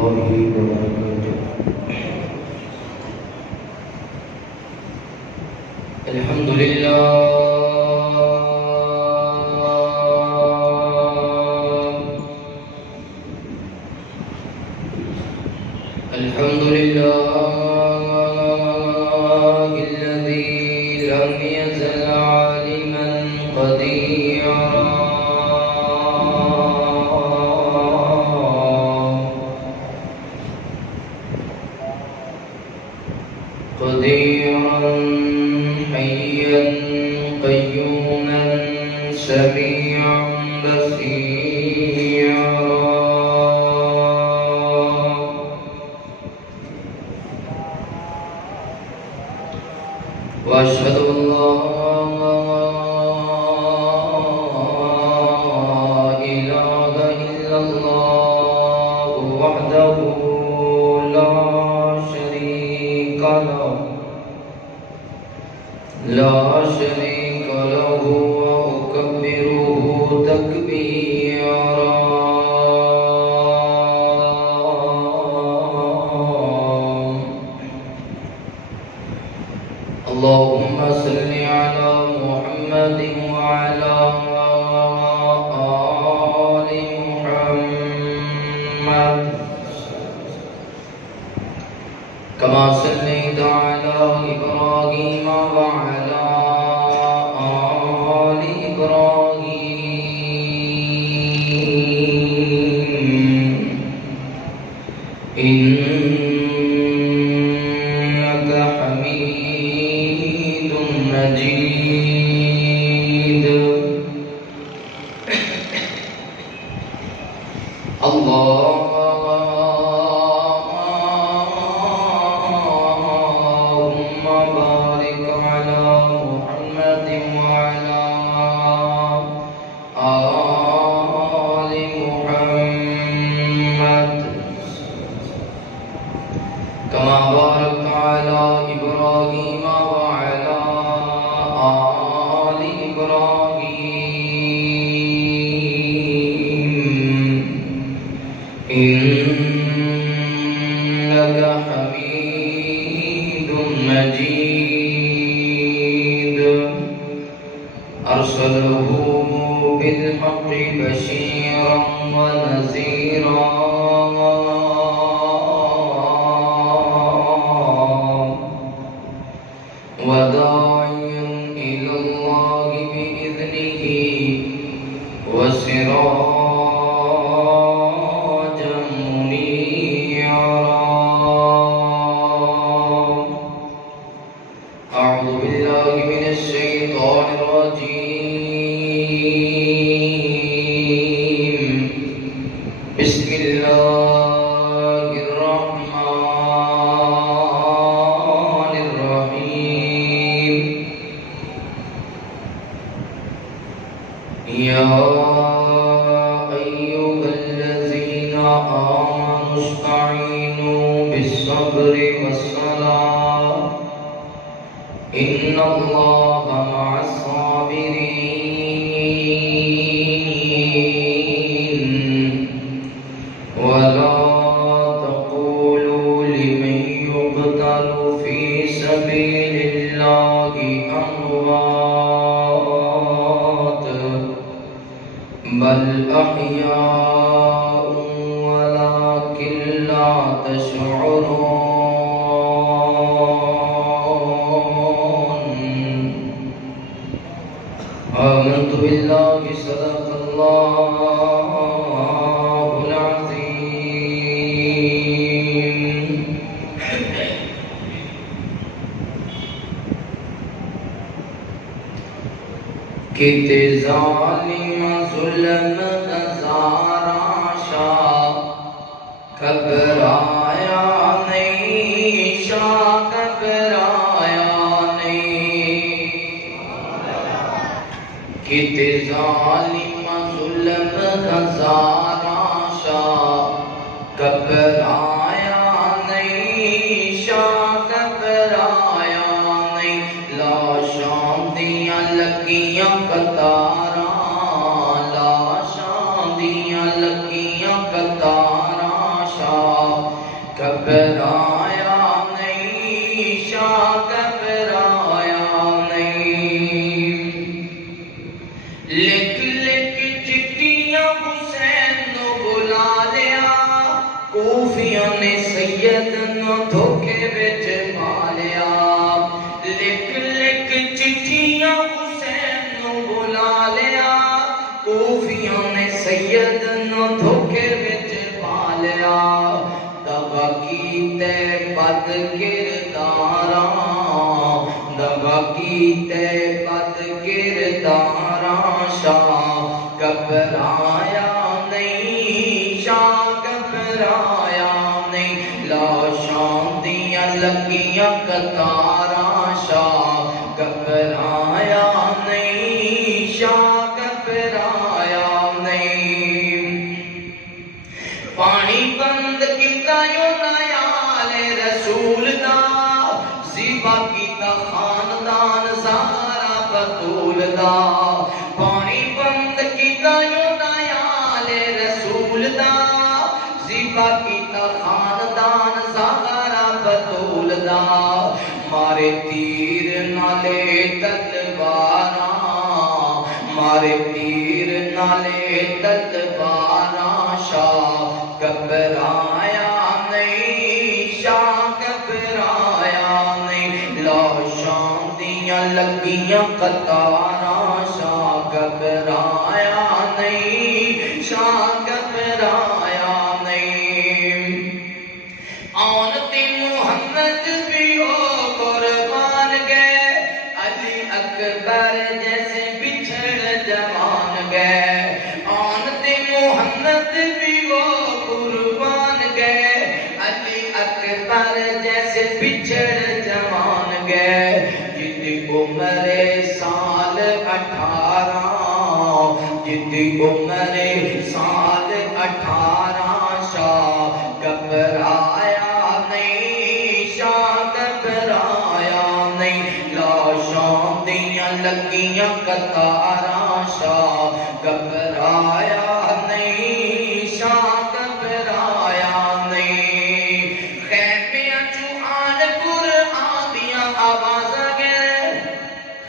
الله وبركاته. الحمد لله الحمد لله الذي لم يزل عالما قديرا حيا قيوما سميعا بصيرا وأشهد أن لا إله إلا الله وحده لا شريك له وأكبره تكبيرا اللهم صل على محمد وعلى آل محمد كما صليت على إبراهيم وعلى آل إبراهيم إنك حميد مجيد اللهم بارك على محمد وعلى آل محمد كما باركت على إبراهيم وعلى آل إبراهيم إنك حميد مجيد أرسله بالحق بشيرا ونذيرا وداعيا إلى الله بإذنه وسراجا منيرا أعوذ بالله من الشيطان الرجيم بسم الله الرحمن الرحيم يا أيها الذين آمنوا استعينوا بالصبر والصلاة إن الله مع الصابرين ولا تقولوا لمن يقتل في سبيل الله أموات بل أحياء ولكن لا تشعرون آمنت بالله صدق الله العظيم کتے ظالم ظلم نظارہ شاہ گھبرایا نہیں شاہ گھبرایا نہیں کتے ظالم ظلم نظارہ شاہ گھبرایا نہیں شاہ گھبرایا نہیں لاشاں دیاں لگیاں قطاراں لاشاں دیاں لگیاں قطاراں شاہ گھبرایا نہیں، شاہ گھبرایا نہیں۔ لکھ لکھ چٹھیاں حسین نو بلا لیا، کوفیاں نے سید نو دھوکے وچ پا لیا۔ لکھ لکھ چٹھیاں حسین نو بلا لیا، کوفیاں نے سید نو دھوکے وچ پا لیا۔ دغا کیتے بد کرداراں، دغا کیتے بد کرداراں، شاہ گھبرایا نہیں، شاہ گھبرایا نہیں۔ لاشاں دیاں لگیاں قطاراں، شاہ گھبرایا نہیں، شاہ گھبرایا نہیں۔ پانی بند کیتا یوں نیال رسول دا، زیبا کیتا خاندان زہرا بطول دا۔ پانی بند کیتا یوں نیال رسول دا، زیبا کیتا خاندان زہرا بطول دا۔ مارے تیر نالے تلواراں، مارے تیر نالے تلواراں، شاہ گھبرایا نہیں، شاہ گھبرایا نہیں۔ لاشاں دیاں لگیاں قطاراں، شاہ گھبرایا نہیں، شاہ گھبرایا نہیں۔ آن تے محمد بھی ہو قربان گئے، علی اکبر جیسے بچھڑ جوان گئے۔ آن تے محمد بھی ہو قربان گئے، علی اکبر جیسے بچھڑ جوان گئے۔ جدی عمر سال 18، جدی عمر سال 18، شاہ گھبرایا نہیں، شاہ گھبرایا نہیں۔ لاشاں دیاں لگیاں قطاراں، شاہ گھبرایا نہیں، شاہ گھبرایا نہیں۔ خیمیاں چوں آن قرآن دیاں آوازاں گئے،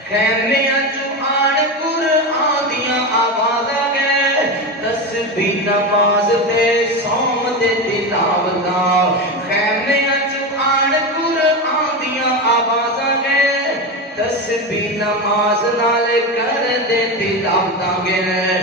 خیمیاں چوں آن قرآن دیاں آوازاں گئے۔ تسبیح نماز تے صوم تے تلاوتاں، خیمیاں چوں آن قرآن دیاں آوازاں گئے۔ تسبیح نماز نال کر دے تلاوتاں گئے۔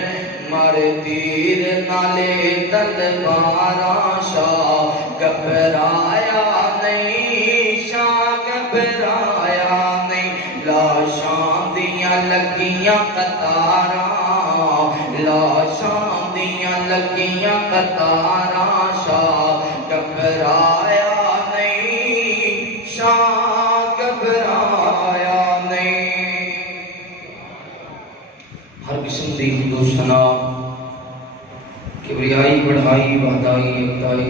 مارے تیر نالے تلواراں، شاہ گھبرایا نہیں، شاہ گھبرایا نہیں۔ لاشاں دیاں لگیاں قطاراں، لاشاں دیاں لگیاں قطاراں، شاہ گھبرایا نہیں، شاہ گھبرایا نہیں۔ ہر قسم دی حمد و ثنا، کبریائی، بڑھائی، وحدائی، یکتائی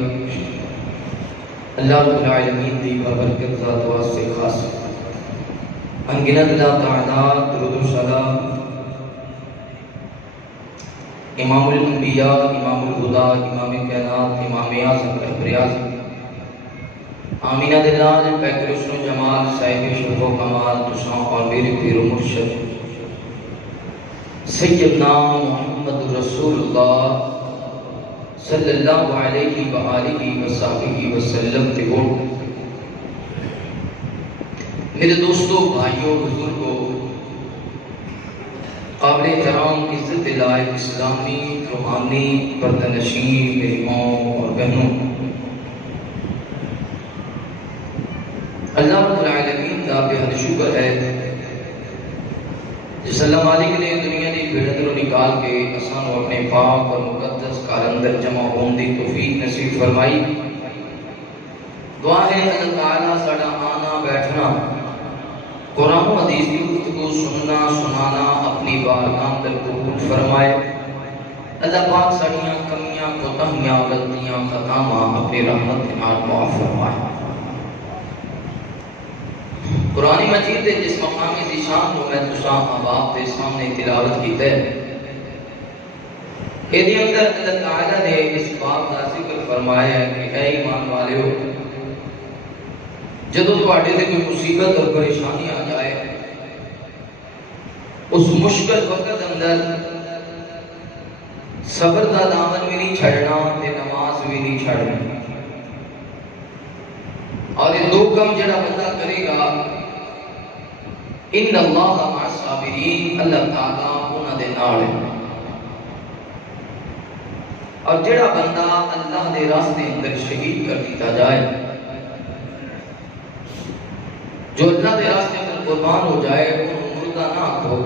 اللہ رب العالمین دی بابرکت ذات واسطے خاص۔ انگنت لا تعداد درود و سلام امام الانبیاء، امام الہدا، امام کائنات، امام اعظم، رہبر اعظم، آمینہ دلال پیکر حسن و جمال، صاحب شرف و کمال، تساں اور میرے پیر و مرشد سیدنا محمد رسول اللہ صلی اللہ علیہ وآلہ وصحبہ وسلم تے بول۔ میرے دوستو، بھائیوں، بزرگوں، قابل احترام عزت لائق اسلامی روحانی پردہ نشین میری ماں اور بہنوں، اللہ رب العالمین کا بے حد شکر ہے جس اللہ مالک نے دنیا کی بھیڑ اندروں نکال کے اسان و اپنے پاک اور مقدس کار اندر جمع ہونے کی توفیق نصیب فرمائی۔ دعا ہے اللہ تعالیٰ ساڈا آنا بیٹھنا، قرآن و حدیث کی گفتگو سننا سنانا اپنی بارگاہ اندر قبول فرمائے۔ اللہ پاک ساڈیاں کمیاں کوتاہیاں غلطیاں خطاواں اپنی رحمت کے نال معاف فرمائے۔ قرآن مجید دے جس مقامی ذیشان کو میں تساں احباب دے سامنے تلاوت کی ہے، یہ اندر اللہ تعالیٰ نے اس بات کا ذکر فرمایا ہے کہ اے ایمان والےو، جدو تواڈے تے کوئی مصیبت اور پریشانی آ جائے اس مشکل وقت اندر صبر دا دامن بھی نہیں چھڑنا تے نماز بھی نہیں چھڑنی. اور یہ دو کم جڑا بندہ کرے گا ان اللہ مع الصابرین، اللہ تعالیٰ انہاں دے نال ہے. اور جڑا بندہ اللہ دے راستے اندر شہید کر دیتا جائے، جو اللہ دے راستے اندر قربان ہو جائے، انہوں مردہ نہ آکھو،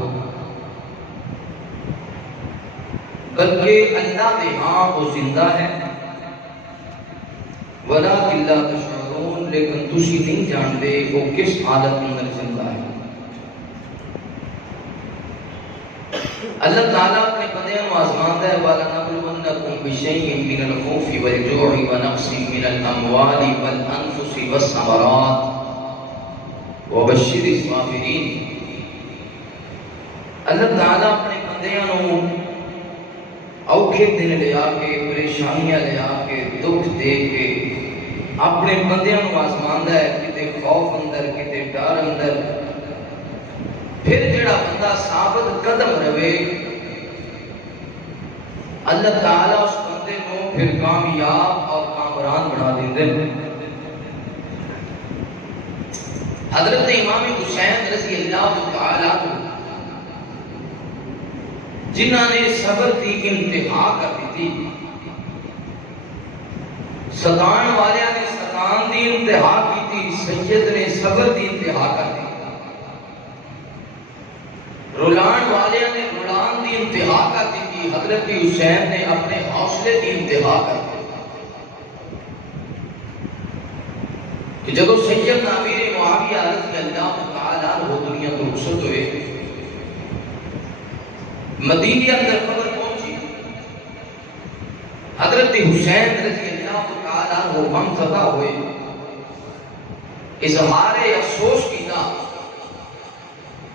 بلکہ اللہ دے ہاں وہ زندہ ہے. وَلَٰكِن لَا تَشْعُرُونَ، لیکن تسی نہیں جانتے وہ کس حالت اندر زندہ ہے. اللہ تعالیٰ اپنے بندیاں کو آزمانتا ہے وَلَنَبْلُوَنَّكُمْ بِشَيْءٍ مِّنَ الْخَوْفِ وَالْجُوعِ وَنَقْصٍ مِّنَ الْأَمْوَالِ وَالْأَنفُسِ وَالثَّمَرَاتِ وَبَشِّرِ الصَّابِرِينَ. اللہ تعالیٰ اپنے بندیاں کو اوکھے دن لے آ کے، پریشانیاں لے آ کے، دکھ دے کے اپنے بندیاں کو آزماندا ہے، کتے خوف اندر، کتے ڈر اندر. پھر جڑا بندہ ثابت قدم رہے، اللہ تعالیٰ اس بندے کو پھر کامیاب اور کامران بنا دیندے. حضرت امام حسین رضی اللہ تعالیٰ جنہاں نے صبر کی انتہا کر دی تھی، ستان والے نے ستان دی انتہا کی تھی، سید نے صبر دی انتہا کر دی. رولان والے نے رولان دی انتہا کر دی تھی، حضرت حسین نے اپنے حوصلے دی انتہا کر دی. کہ جب سیدنا امیر معاویہ رضی اللہ تعالیٰ عنہ دنیا کو رخصت ہوئے، مدینے اندر خبر پہنچی، حضرت حسین رضی اللہ تعالیٰ عنہ غم زدہ ہوئے، اظہار افسوس کیا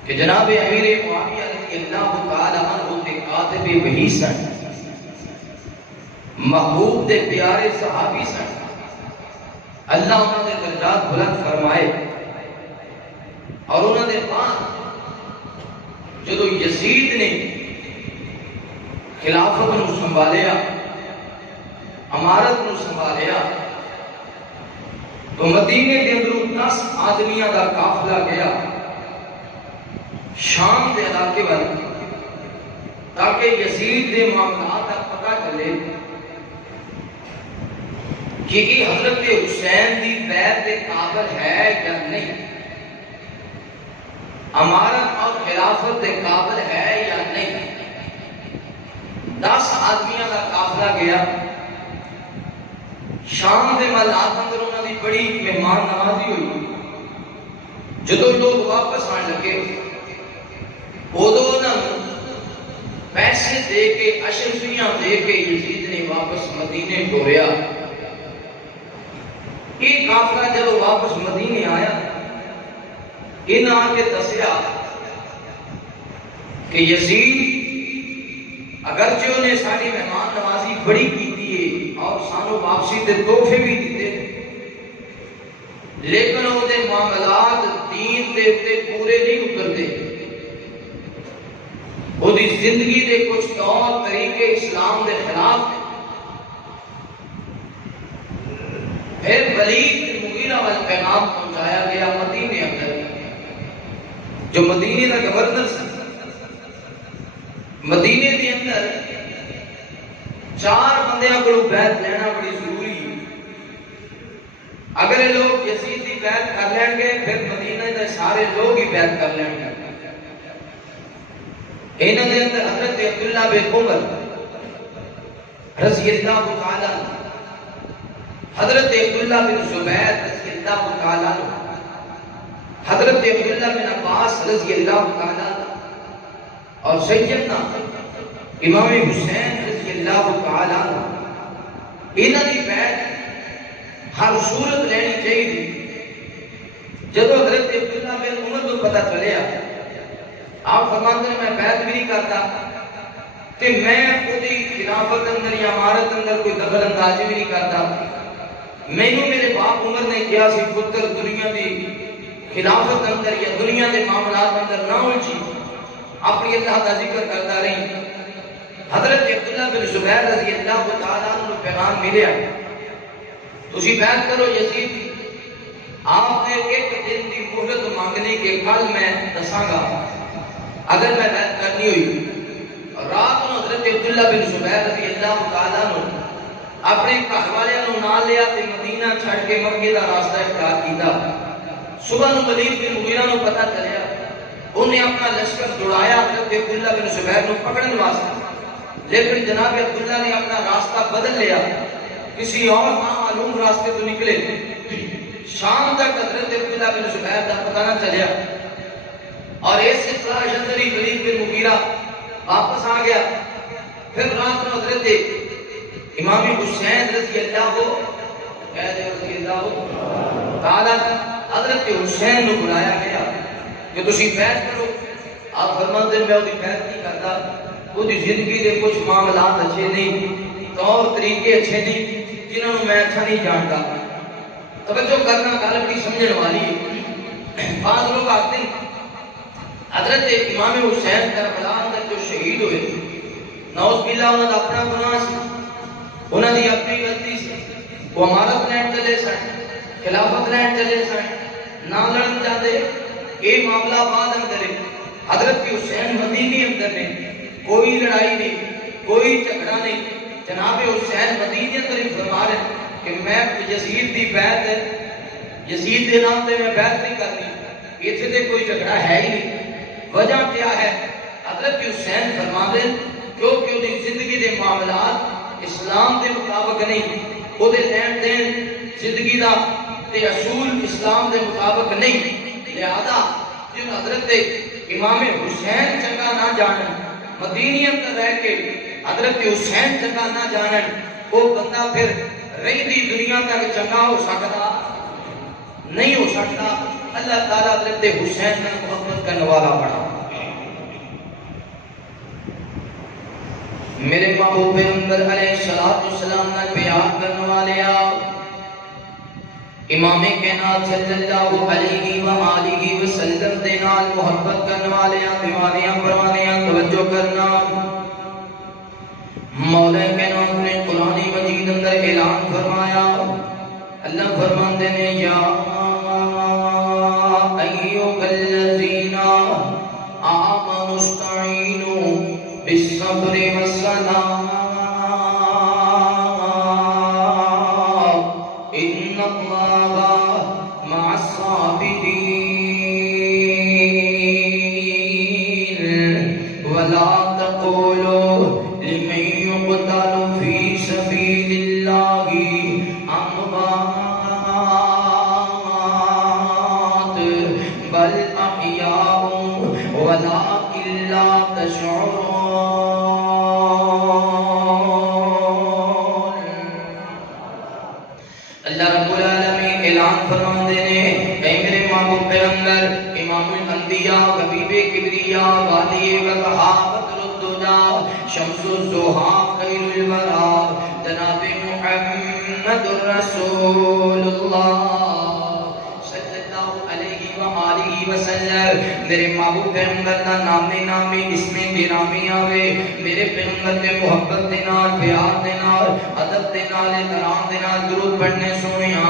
کہ جناب امیر معاویہ رضی اللہ تعالیٰ عنہ دے کاتب وحی سن، محبوب دے پیارے صحابی سن، اللہ انہوں نے درجات بلند فرمائے. اور انہوں نے بعد جدو یزید نے خلافت نو سنبھالیا، امارت نو سنبھالیا، تو مدینے کے اندر 10 آدمیاں دا قافلہ گیا شام دے علاقے والے، تاکہ یزید دے معاملات کا پتہ چلے کہ یہ حضرت حسین دی بیعت کے قابل ہے یا نہیں، امارت اور خلافت کے قابل ہے یا نہیں. 10 آدمیاں کا قافلہ گیا شام دے مالات اندر، انہوں نے بڑی مہمان نوازی ہوئی. جدو لوگ واپس آنے لگے، ادو پیسے دے کے، اشرفیاں دے کے یزید نے واپس مدینے ٹوریا. یہ قافلہ جب واپس مدینے آیا، ان آ کے دسیا کہ یزید اگرچہ انہیں ساری مہمان نوازی بڑی کی ہے اور سانو واپسی دے تحفے بھی دیتے، لیکن وہ دے معاملات دین دے پورے نہیں اترتے. وہ دی زندگی دے کچھ طور طریقے اسلام دے خلاف ہیں. پھر ولید بن مغیرہ وال پیغام پہنچایا گیا مدینے اندر، جو مدینے کا گورنر تھا. مدینے کے اندر 4 بندیاں کو بیعت لینا بڑی ضروری ہے. اگر یہ لوگ یزید کی بیعت کر لیں گے، پھر مدینے کے سارے لوگ ہی بیعت کر لیں گے. انہوں نے اندر حضرت عبداللہ بن عمر رضی اللہ تعالیٰ، حضرت عبداللہ بن زبیر رضی اللہ تعالیٰ، حضرت عبداللہ بن عباس رضی اللہ تعالیٰ، اور سیدنا امام حسین رضی اللہ تعالیٰ. انہوں نے بیعت ہر صورت لینی چاہیے. جب حضرت عبداللہ بن عمر کو پتہ چلیا، آپ فرماتے ہیں میں بیعت بھی نہیں کرتا، کہ میں خودی خلافت اندر یا امارت اندر کوئی دخل اندازی بھی نہیں کرتا. میں نے میرے باپ عمر نے کیا سی پتر دنیا دی خلافت اندر یا دنیا دے معاملات اندر نہ الجھی، اپنی اللہ کا ذکر کرتا رہی۔ حضرت عبداللہ بن زبیر رضی اللہ تعالیٰ عنہ پیغام ملیا، تسی بیعت کرو یزید، آپ نے ایک دن کی مہلت مانگنی کہ کل میں دساں گا اگر میں بیعت کرنی ہوئی۔ رات کو حضرت عبداللہ بن زبیر رضی اللہ تعالیٰ عنہ اپنے گھر والوں کو نال لیا تے مدینہ چھڑ کے مکے دا راستہ اختیار کیتا۔ صبح نو ولید بن مغیرہ نو پتہ چلیا، انہیں اپنا لشکر دوڑایا حضرت عبداللہ بن زبیر نو پکڑن واسطے، لیکن جناب عبداللہ نے اپنا راستہ بدل لیا، کسی اور نامعلوم راستے تو نکلے۔ شام تک حضرت عبداللہ بن زبیر کا پتہ نہ چلیا، اور اس اطلاع اندر ہی ولید بن مغیرہ واپس آ گیا۔ پھر رات کو حضرت امام حسین رضی اللہ تعالیٰ حضرت حسین کو بلایا گیا کہ تسی بیعت کرو۔ آپ فرماتے ہیں میں وہ بیعت نہیں کرتا، خود زندگی کے کچھ معاملات اچھے نہیں، طور طریقے اچھے نہیں جنہوں میں اچھا نہیں جانتا۔ توجہ کرنا غالب کی سمجھنے والی ہے۔ بعض لوگ آتے ہیں حضرت امام حسین کربلا اندر جو شہید ہوئے، نعوذ باللہ انہوں نے اپنا گناہ سی، انہوں نے اپنی غلطی سی، وہ امارت لین چلے سن، خلافت لین چلے سن، نہ لڑن جاتے، یہ معاملہ بعد اندر ہے۔ حضرت حسین مدینی اندر نے کوئی لڑائی نہیں، کوئی جھگڑا نہیں، جناب حسین مدینی اندر ہی فرما رہے کہ میں یزید دی بیعت ہے، یزید دے نام تے میں بیعت نہیں کرنی، ایتھے تے کوئی جھگڑا ہے ہی نہیں۔ وجہ کیا ہے؟ حضرت حسین فرما دے کیونکہ وہ زندگی دے معاملات اسلام دے مطابق نہیں، وہ دے لین دین زندگی دا تے اصول اسلام دے مطابق نہیں، لہذا جن حضرت امام حسین چنگا نہ جانن، مدینی اندر رہ کے حضرت حسین چنگا نہ جانن، وہ بندہ پھر رہی دی دنیا تک چنگا ہو سکتا نہیں ہو سکتا۔ اللہ تعالیٰ حضرت حسین میں محبت کرنے والا بڑا۔ میرے محبوب پیغمبر علیہ السلام نے پیار کرنے والے امام کائنات صلی اللہ علیہ وآلہ وسلم دے نال محبت کرنے والے دیواریاں پروانیاں توجہ کرنا۔ مولا کائنات نے قرآن مجید اندر اعلان فرمایا، اللہ فرماندے نے یا ایھا الذین آمنوا استعینوا بالصبر والصلاۃ ان اللہ مع الصابرین ولا تقولوا لمن يقتل في سبيل الله أموات بل أحياء ولكن لا تشعرون۔ اللہ رب العالمین اعلان فرماندے نے، اے میرے محبوب پیغمبر امام الانبیاء حبیب کبریا والی وقہا بدر الدجا شمس الضحا خیر الورا جناب محمد رسول اللہ صلی اللہ علیہ وآلہ وسلم۔ میرے محبوب پیغمبر کا نامی نامی اسم گرامی آوے، میرے پیغمبر کے محبت دے نال پیار دے نال ادب دے نال احترام دے نال درود پڑھنے سنیا۔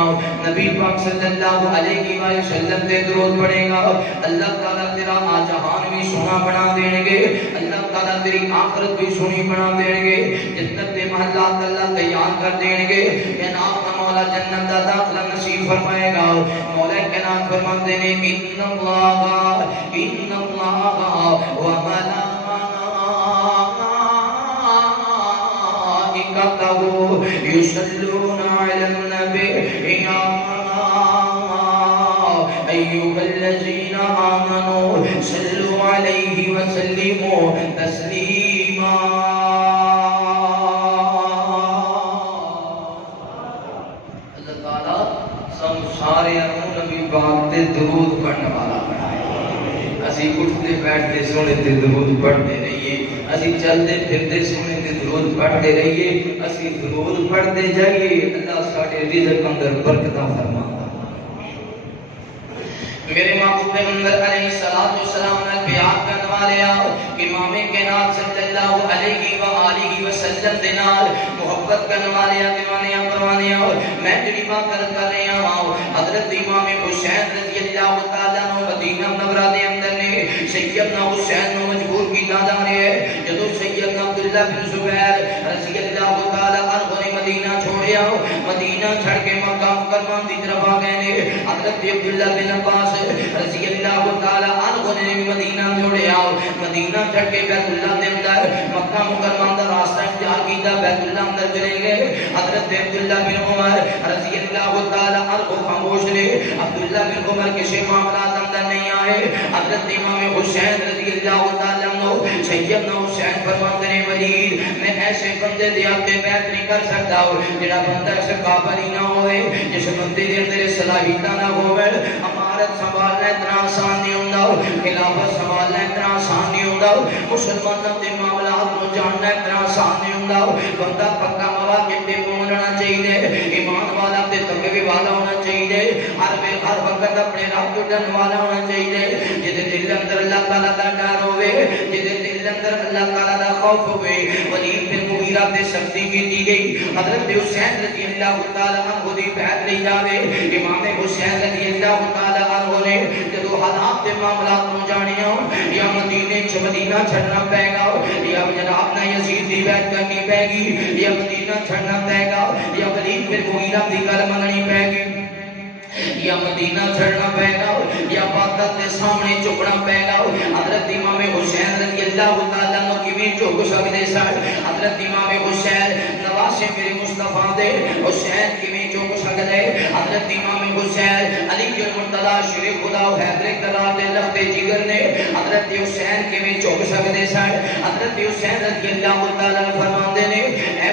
نبی پاک صلی اللہ علیہ وسلم تے درود پڑھے گا، اللہ تعالیٰ تیرا جہان بھی سونا بنا دیں گے، اللہ تعالیٰ تیری آخرت بھی سونی بنا دیں گے، جنت کے محلات اللہ تیار کر دیں گے، جناب کا مولا جنت دا داخلہ نصیب فرمائے گا۔ مولا کائنات فرماتے ہیں ان اللہ و ملائکتہ یصلون علی النبی یا ایھا الذین آمنوا صلوا علیہ وسلموا تسلیما۔ اللہ تعالیٰ سب سارے نبی پاک تے درود پڑھنے والا بنائے۔ اسی اٹھتے بیٹھتے سونے تے درود پڑھتے رہیے اسی چلتے پھرتے سونے تے درود پڑھتے رہیے اسی درود پڑھتے جائیے اللہ ساڈے رزق اندر برکت فرماتا میرے محبوب پیغمبر علیہ الصلوۃ والسلام نے بیان کروا لیا امام کائنات صلی اللہ علیہ وآلہ وسلم دے نال محبت کروا لیا دیوانیاں پروانیاں میں جڑی بات کر رہا ہوں حضرت امام حسین رضی اللہ تعالی عنہ مدینہ منورہ دے اندر نے سیدنا حسین کو مجبور کیتا جا رہا ہے جدوں سیدنا عبداللہ بن زبیر رضی اللہ تعالی عنہ نے مدینہ چھوڑیا مدینہ چھڑ کے مکہ مکرمہ دی طرف آ گئے نے حضرت عبداللہ بن عباس رضی اللہ تعالی عنہ نے مدینہ چھوڑیا مدینہ چھڑ کے بیت اللہ دے اندر مکہ مکرمہ دا راستہ اختیار کیتا بیت اللہ اندر چلے گئے حضرت عبداللہ بن عمر رضی اللہ تعالی عنہ خاموش نے عبداللہ بن عمر کسی معاملات اندر نہیں آئے حضرت امام حسین رضی اللہ تعالی عنہ سیدنا حسین فرماتے ہیں ولید میں ایسے بندے دے آگے بیعت نہیں کر سکتا جڑا بندہ سے قابل ہی نہ ہوئے جس بندے دے اندر صلاحیتاں نہ ہوئے امارت سنبھالنا اتنا آسان نہیں ہوندا خلافت سنبھالنا اتنا آسان نہیں ہوندا مسلمانوں دے معاملات کو جاننا اتنا آسان نہیں ہوندا بندہ پکا مواقع پہ ہونا چاہیے ایمان والا تے تقوی والا ہونا چاہیے ہر وقت اپنے رب کو ڈرن والا ہونا چاہیے جدے دل اندر اللہ تعالی دا ڈر ہوے جدے دل اندر اللہ تعالی دا خوف ہوے ولید بن مغیرہ تے سختی کی گئی حضرت حسین رضی اللہ تعالی عنہ دی بیعت لے جاوے امام حسین رضی اللہ تعالی عنہ نے جدو حالات کے معاملات نو جانیا یا مدینے چ مدینہ چھڑنا پے گا یا جناب نہ یزید دی بیعت کرنی پے گی یا مدینہ چھڑنا پے گا یا ولید بن مغیرہ دی گل مننی پے گی یا مدینہ چھڑنا پے گا یا باطل کے سامنے جھکنا پے گا حضرت امام حسین رضی اللہ تعالی عنہ کیویں جھک سکدے سن حضرت امام حسین نواسے میرے مصطفی دے حسین کیویں جھک سکدے حضرت امام حسین علی المرتضی شیر خدا و حیدر کرار دے لخت جگر نے حضرت حسین کیویں جھک سکدے سن حضرت حسین رضی اللہ تعالی عنہ فرماندے نے اے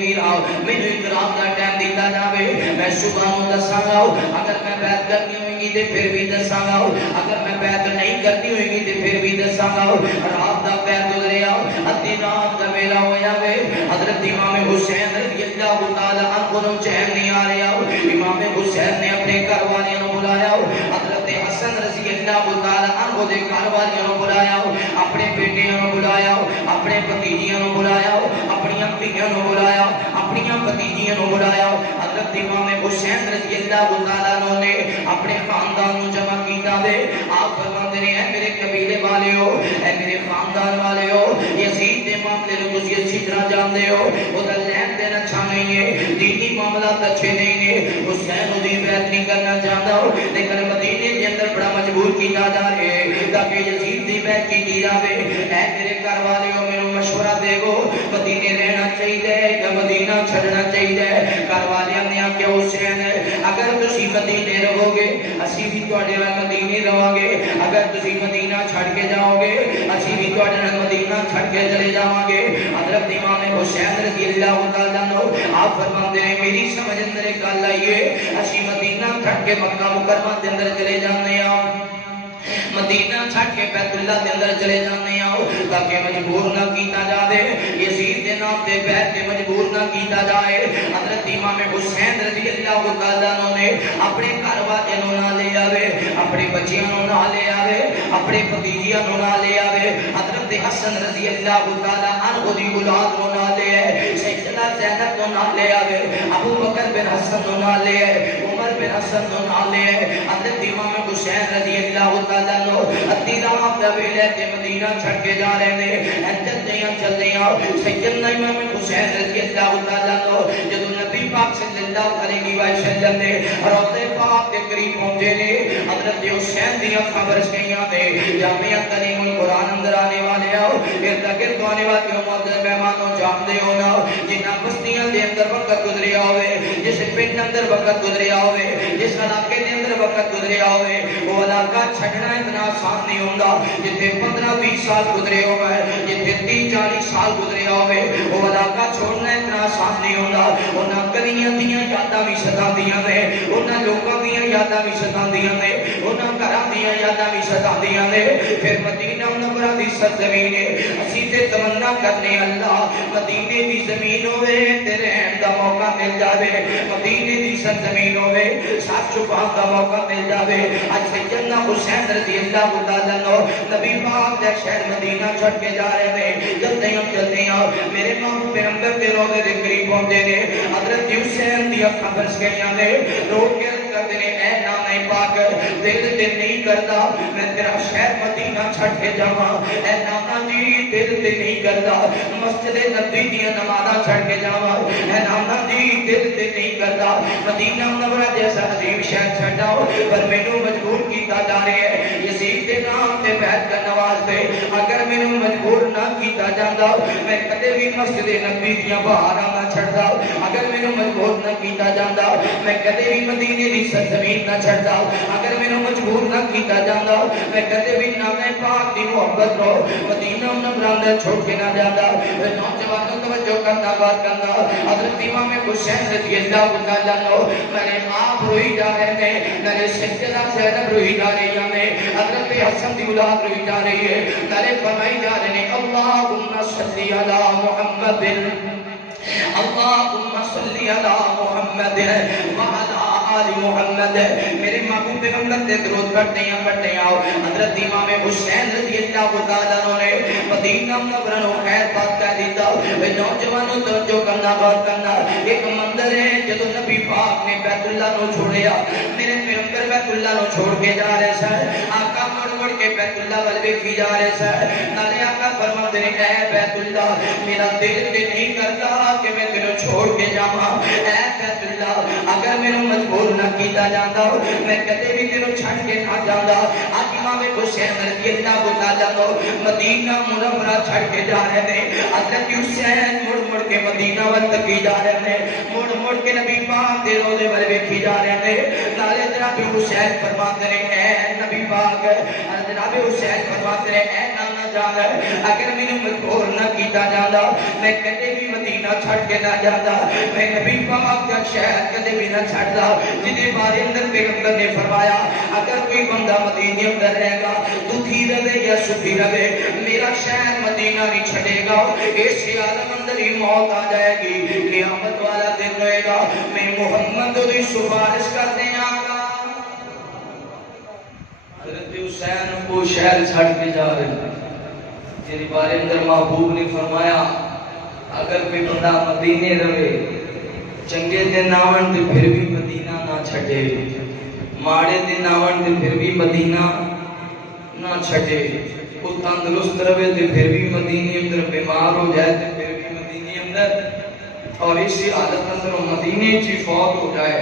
مینوں اکرام دا ٹائم دیتا جاوے میں صبح نوں دساں گا اگر میں بیعت کرنی ہوئے گی تے پھر بھی دساں گا اگر میں بیعت نہیں کرنی ہوئے گی تے پھر بھی دساں گا رات دا پیر گزریا ادھی رات دا ویلا ہو جاوے حضرت امام حسین رضی اللہ تعالی عنہ کو چین نہیں آ رہا امام حسین نے اپنے گھر والیاں نوں بلایا حضرت حسن رضی اللہ تعالی عنہ دے گھر والیاں نوں بلایا اپنے بیٹیاں نوں بلایا اپنے بھتیجیاں نوں بلایا اپنی بیٹیاں نوں بلایا اپنی بھتیجیاں نوں بلایا حضرت امام حسین رضی اللہ تعالی عنہ نے اپنے خاندان نوں جمع کیتا دے آپ فرماندے نے اے میرے قبیلے والےو اے میرے خاندان والےو یزید دے معاملے نوں تسی اچھی طرح جاندے ہو او دا لین دین اچھا نہیں ہے دینی معاملات اچھے نہیں ہیں حسین دی بیعت نہیں کرنا چاہتا لیکن مدینے کے اندر بڑا مجبور کیتا جا رہے ہیں تاکہ یزید دی بیعت کی جاوے اے میرے گھر والےو مینوں مشورہ دے گو مدینے رہنا چاہیے یا مدینہ چھڑنا چاہیے گھر والیاں نے آکھیا حسین اگر تسی مدینے رہو گے اسی بھی تواڈے نال مدینے رہو گے اگر تسی مدینہ چھڑ کے جاؤ گے اسی بھی تواڈے نال مدینہ چھڑ کے چلے جاواں گے حضرت امام حسین رضی اللہ تعالی عنہ آپ فرماندے ہیں میری سمجھ اندر ایک گل آئی ہے اسی مدینہ چھڑ کے مکہ مکرمہ دے اندر چلے جاندے ہاں مدینہ چھڑ کے بیت اللہ دے اندر چلے جانے آؤ تاکہ مجبور نہ کیتا جاوے یزید دے نام تے بیعت تے مجبور نہ کیتا جائے حضرت امام حسین رضی اللہ تعالی عنہ نے اپنے گھر والے نوں نہ لے آوے اپنے بچیاں نوں نہ لے آوے اپنے بھتیجیاں نوں نہ لے آوے حضرت حسن رضی اللہ تعالی عنہ دی اولاد نوں نہ لے آئے سیدہ زینب نوں نہ لے آوے ابو بکر بن حسن نوں نہ لے آئے عمر بن حسن نوں نہ لے آئے حضرت امام حسین رضی اللہ تعالی عنہ ادھی رات دا ویلے تے مدینہ چھڑ کے جا رہے ہیں چلدیاں سیدنا امام حسین رضی اللہ تعالی عنہ جدوں نبی پاک صلی اللہ علیہ وسلم نے روضہ پاک کے قریب پہنچے نے حضرت حسین دی اکھاں برس گئیاں نے جامعہ تعلیم القرآن اندر آنے والے آؤ ارد گرد آنے والے معزز مہمانوں جانتے ہو نا جنہاں بستیاں دے اندر وقت گزریا ہوئے جس پنڈ اندر وقت گزریا ہوئے جس علاقے دے اندر وقت گزریا ہوئے وہ علاقہ چھڑنا اتنا آسان نہیں ہوندا جتنے 15-20 سال گزرے ہوئے جتنے 30-40 سال گزرے ہوئے وہ علاقہ چھوڑنا اتنا آسان نہیں ہوندا انہاں گلیاں دیاں یاداں بھی ستاندیاں نے انہاں لوکاں دیاں یاداں بھی ستاندیاں نے انہاں گھراں دیاں یاداں بھی ستاندیاں نے پھر مدینہ منورہ دی سرزمین اسی تے تمنا کرنے اللہ مدینے دی زمین ہوے تے رہن دا موقع مل جاوے مدینے دی سرزمین ہوے ساتھ چھپان دا موقع مل جاوے اج سیدنا حسین رضی اللہ تعالی عنہ نبی پاک دے شہر مدینہ چھڑ کے جا رہے ہیں جلدی میرے محبوب پیغمبر دے روضے دے قریب پہنچے نے حضرت حسین دی اکھاں برس گئیاں نے رو کے عرض کرتے نے اے نانے پاک دل تے نہیں کرتا میں تیرا شہر مدینہ چھڑ کے جاواں اے نانا جی دل تے نہیں کرتا مسجد نبی دی نمازاں چھڑ کے جاواں اے نانا جی دل تے نہیں کرتا مدینہ منورہ جیسا عظیم شہر چھڈاؤ پر مینوں مجبور کیتا جا رہا ہے یزید دے نام تے بیعت کا نواز دے اگر مینوں مجبور نہ کیتا جاندا میں کدے بھی مسجد نبی دیاں بہاراں نہ چھڑدا اگر مینوں مجبور نہ کیتا جاندا میں کدے بھی مدینے دی سرزمین نہ چھڑدا اگر مینوں مجبور نہ کیتا جاندا میں کدے بھی نام پاک دی محبت رو مدینہ منورہ دے چھوڑ کے نہ جاندا نوجوانوں توجہ کرنا بات کرنا حضرت امام حسین رضی اللہ تعالی عنہ میرے آپ روئی جا رہے ہیں میرے سیدہ زینب روئی جا رہی ہے حضرت حسن دی اولاد روئی جا رہی ہے میرے فرمائی جا رہے ہیں اللہم صلی علی محمد اللہم صلی علی محمد وعلی آل محمد میرے محبوب پیغمبر تے درود پڑھتے ہیں حضرت امام حسین رضی اللہ تعالی عنہ نے مدینہ منورہ نو خیر بات کہہ دیتا نوجوانوں توجہ کرنا بات کرنا ایک مندر ہے جدو نبی پاک نے بیت اللہ نو چھوڑیا میرے پیغمبر بیت اللہ نو چھوڑ کے جا رہے سن آقا مڑ کے بیت اللہ ول ویکھی جا رہے سن نالے آقا فرماندے نے اے بیت اللہ میرا دل تے نہیں کرتا کہ میں تینوں چھوڑ کے جاواں اے بیت اللہ اگر مینوں مجبور نہ کیتا جاندا میں کدے بھی تینوں چھڑ کے نہ جاندا اج امام حسین رضی اللہ تعالی عنہ مدینہ منورہ چھڑ کے جا رہے ہیں حضرت حسین مڑ کے مدینہ ول تکی جا رہے ہیں مڑ کے نبی پاک دے روضے ول ویکھی جا رہے ہیں نالے جناب حسین فرماتے ہیں اے نبی پاک جناب حسین فرماتے ہیں اے نانا جان اگر مینوں مجبور نہ کیتا جاندا میں کدے بھی مدینہ چھڑ کے نہ جاندا میں نبی پاک دا شہر کدے بھی نہ چھڑدا جدے بارے اندر پیغمبر نے فرمایا اگر کوئی بندہ مدینے اندر رہے گا دکھی رہے یا سکھی رہے میرا شہر مدینہ نہیں چھڑے گا اس عالم اندر ہی موت آ جائے گی قیامت والا دن ہوئے گا میں محمد دی سفارش کرنے آگا حضرت حسین کو شہر چھڑ کے جا رہے ہیں تیری بارے اندر محبوب نے فرمایا اگر کوئی بندہ مدینے رہے چنگے دن آون تے پھر بھی مدینہ نہ چھٹے ماڑے دن آون تے پھر بھی مدینہ نہ چھٹے وہ تندرست رہے تے پھر بھی مدینے اندر بیمار ہو جائے تے پھر بھی مدینے اندر اور اسی حالت اندر مدینے چی فوت ہو جائے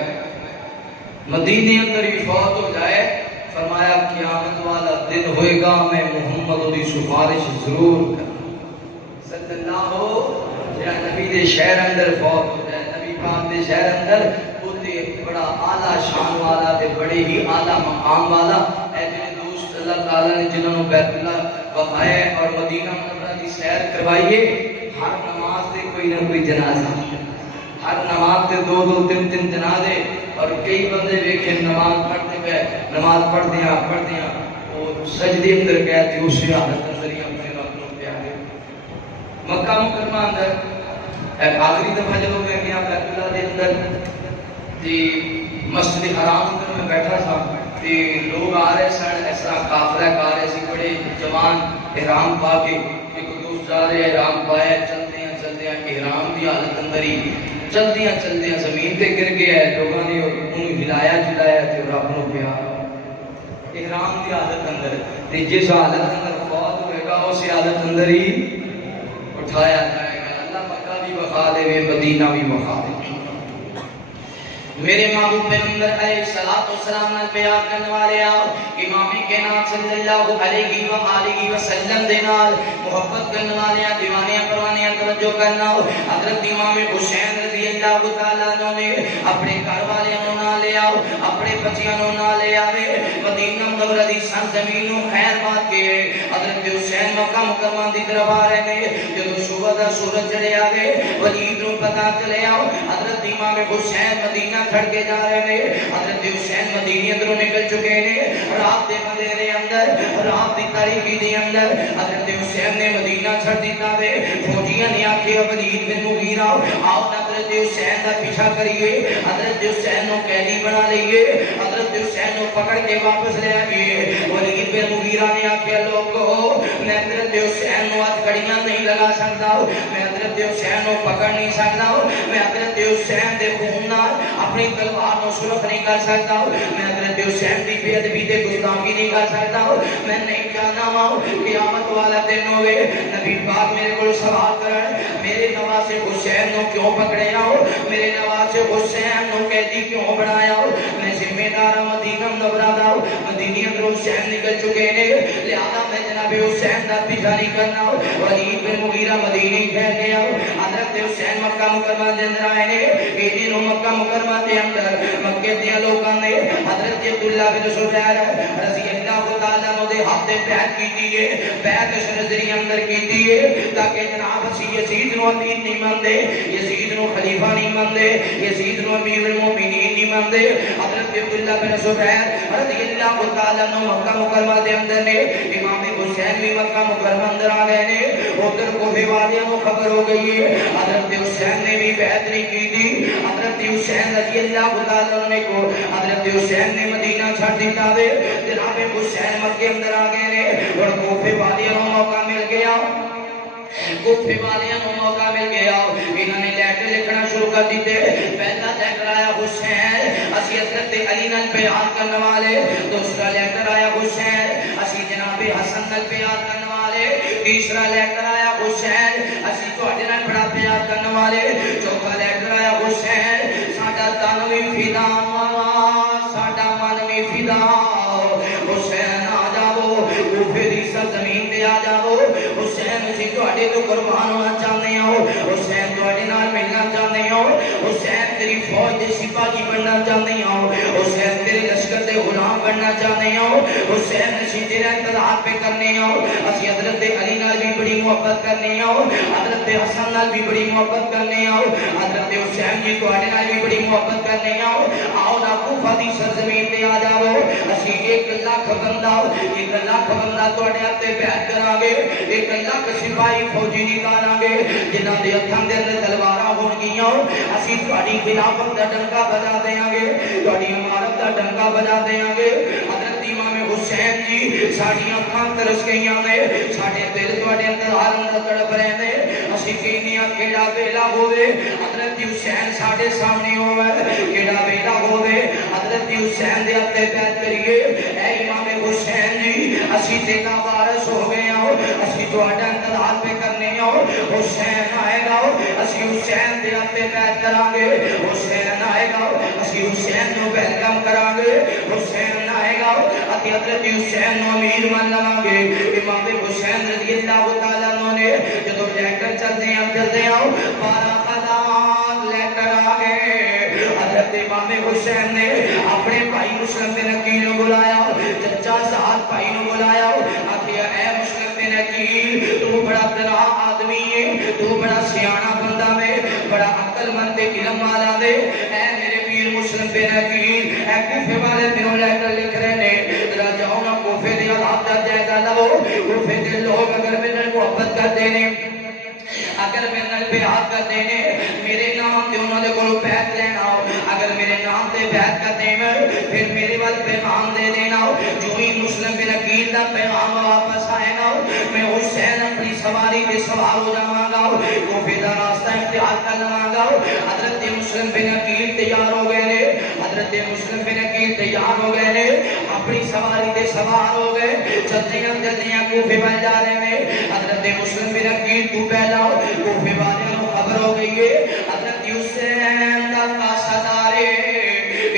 مدینے اندر ہی فوت ہو جائے فرمایا قیامت والا دن ہوئے گا میں محمد دی سفارش ضرور کر صلی اللہ ہو یا نبی دے شہر اندر فوت ہو جائے نبی پاک دے شہر اندر بودے بڑا اعلیٰ شان والا تے بڑے ہی اعلیٰ مقام والا اے میرے دوست اللہ تعالیٰ نے جنہوں نے بیت اللہ وفائے اور مدینہ منورہ کی سیر کروائیے ہر نماز دے کوئی نہ کوئی جنازہ ہر نماز دے دو تین جنازے اور کئی بندے دیکھیں نماز پڑھتے گئے نماز پڑھتے ہیں وہ سجدے اندر گئے تھے اسی حالت اندر ہی اپنے رب کو پیارے مکہ مکرمہ اندر آخری دفعہ جب میں گیا بیت اللہ دے اندر تے مسجد حرام اندر میں بیٹھا تھا تے لوگ آ رہے سن ایسا قافلہ آ رہے سی بڑے جوان احرام پا کے ایک دوست جا رہے احرام پایا چلتے ہیں احرام دی حالت اندر ہی چلدی ہیں زمین تے گر گیا ہے لوگوں نے انہوں ہلایا جلایا تے رب نو پیار احرام دی حالت اندر تے جس حالت اندر فوت ہوئے گا اس حالت اندر ہی اٹھایا جائے گا اللہ مکہ بھی بخا دے مدینہ بھی بخا دے میرے محبوب پیغمبر علیہ الصلوۃ والسلام نے بیان کرنے والے آؤ امام کے نام صلی اللہ علیہ وآلہ وسلم دے نال محبت کرنے والے دیوانے پروانے توجہ کرنا حضرت امام حسین رضی اللہ تعالی عنہ نے اپنے گھر والوں نال لے آؤ اپنے بچیاں نو نہ لے آوے مدینہ منورہ دی سرزمین نو خیر بات کے حضرت حسین مکہ مکرمہ دی طرف آ رہے نے جدو صبح دا سورج چڑھے آگے ولید نو پتہ چلے آؤ حضرت امام حسین مدینہ کھڑ کے جا رہے نے حضرت حسین مدینہ اندروں نکل چکے نے رات دے اندھیرے اندر رات دی تاریکی دے اندر حضرت حسین نے مدینہ چھڑ دیتا وے فوجیاں نے آکے ولید بن مغیرہ آؤ حضرت حسین دا پیچھا کریے حضرت حسین نو قیدی بنا لئیے حضرت حسین نو پکڑ کے واپس لے آئیے ولید بن مغیرہ نے آکے لوگو میں حضرت حسین نو ہاتھ کڑیاں نہیں لگا سکتا ہوں میں حضرت حسین نو پکڑ نہیں سکتا ہوں میں حضرت حسین دے خون نال اپنی تلوار نو سرخ نہیں کر سکتا ہوں میں حضرت حسین دی بے ادبی تے گستاخی نہیں کر سکتا ہوں میں نہیں جانا ہوں قیامت والا دن ہوئے نبی پاک میرے کو سوال کرن میرے نواز حسین نو کیوں پکڑے آؤ میرے نواز حسین نو قیدی کیوں بنایا ہو میں ذمہ دار مدینہ منورہ دا مدینہ اندر حسین نکل چکے نے لہذا میں جناب حسین دا پیچھا نہیں کرنا ہو ولید بن مغیرہ مدینہ ٹھہر گیا ہو حضرت حسین مکہ مکرمہ دے اندر آئے نے ایدین مکہ مکرمہ دے اندر مکہ دے لوگاں نے حضرت عبداللہ بن زبیر رضی اللہ تعالیٰ عنہ دے ہاتھ بیعت کی دیئے بیعت نظری اندر کی دیئے تاکہ جناب اسی یزید نو امیر نہیں مندے یزید نو خلیفہ نہیں مندے یزید نو امیر المومنین نہیں مندے حضرت عبداللہ بن زبیر رضی اللہ تعالیٰ عنہ مکہ مکرمہ دے اندر نے امام حسین بھی مکہ مکرمہ اندر آ گئے نے ادھر کوفے والیاں کو خبر ہو گئی ہے حضرت حسین نے بھی بیعت نہیں کی تھی حضرت حسین رضی اللہ تعالیٰ عنہ کو حضرت حسین نے مدینہ چھڑ دیتا وے جناب حسین مکہ اندر آ گئے نے اور کوفے والیاں کو موقع مل گیا کوفے والیاں کو موقع مل گیا انہوں نے لیٹر لکھنا شروع کر دیتے پہلا لیٹر آیا حسین اسی حضرت علی نال بیعت کرنے والے دوسرا لیٹر آیا حسین اسی جناب حسن نال بیعت کرنے والے تیسرا لیٹر آیا حسین اسی تواڈے نال بڑا بیعت کرنے والے چوتھا لیٹر آیا حسین ساڈا تن وی فدا ساڈا من وی فدا حسین آ جاؤ کوفے دی سرزمین تے آ جاؤ حسین اسی تواڈے تو قربان ہونا چاہتے ہو حسین تواڈے نال ملنا چاہتے ہو حسین تیری فوج دے سپاہی بننا چاہتے ہو حسین تیرے لشکر دے غلام بننا چاہتے ہو حسین اسی تیرا انتظار پہ کرنے ہو اسی حضرت علی نال بھی بڑی محبت کرنے ہو حضرت حسن نال بھی بڑی محبت کرنے ہو حضرت حسین جی تواڈے نال بھی بڑی محبت کرنے ہو آؤ نا کوفہ دی سرزمین تے آ جاؤ اسی 1 لاکھ بندہ تواڈے ہتھے بیعت کران گے 1 لاکھ سپاہی فوجی نکالاں گے جنہاں دے ہتھاں دے اندر تلواراں ہون گیاں اسی تواڈی خلافت دا ڈنکا بجا دیاں گے تواڈی امارت دا ڈنکا بجا دیاں گے حضرت امام حسین جی ساڈیاں اکھاں ترس گئیاں نے ساڈے دل تواڈے انتظار اندر تڑپ رہے نے اسی کہنیاں کیڑا ویلا ہوے حضرت حسین ساڈے سامنے ہوے کیڑا ویلا ہوے حضرت حسین دے ہتھے بیعت کریے اے امام حسین جی اسی تیرا وارث ہو گئے ہو اسی تواڈا انتظار پہ کرنے ہو حسین آئے گا اسی حسین دے ہتھے بیعت کران گے حسین آئے گا اسی حسین نو ویلکم کران گے حسین آئے گا اتی حضرت حسین نو امیر مان لواں گے امام حسین رضی اللہ تعالیٰ عنہ نے جدو لیٹر چلتے ہیں 12 خطات لیٹر آ گئے حضرت امام حسین نے اپنے بھائی مسلم بن عقیل کو بلایا چچا سعد بھائی کو بلایا آخیا اے مسلم بن عقیل تو بڑا تنہا آدمی ہے تو بڑا سیانا بندہ ہے بڑا عقل مند علم والا دے اے میرے پیر مسلم بن عقیل اے کوفے والے دنوں لیٹر لکھ رہے نے ذرا جاؤ نا کوفے دے حالات دا جائزہ لو کوفے دے لوگ اگر میرے محبت کرتے ہیں اگر میرے بیعت کرتے ہیں میرے نام تے انہوں نے کولو بیعت لینا اگر میرے نام تے بیعت کرتے ہیں پھر میرے وال پیغام دے دینا جو ہی مسلم بن عقیل دا پیغام واپس آئے گا میں حسین اپنی سواری پہ سوار ہو جاواں گا کوفے دا راستہ اختیار کر لواں گا حضرت مسلم بن عقیل تیار ہو گئے نے حضرت مسلم بن عقیل تیار ہو گئے نے اپنی سواری پہ سوار ہو گئے جلدیاں کوفے بن جا رہے ہیں حضرت مسلم بن عقیل تو پہلا کوفے والوں کو خبر ہو گئی ہے حضرت حسین دا قاصدارے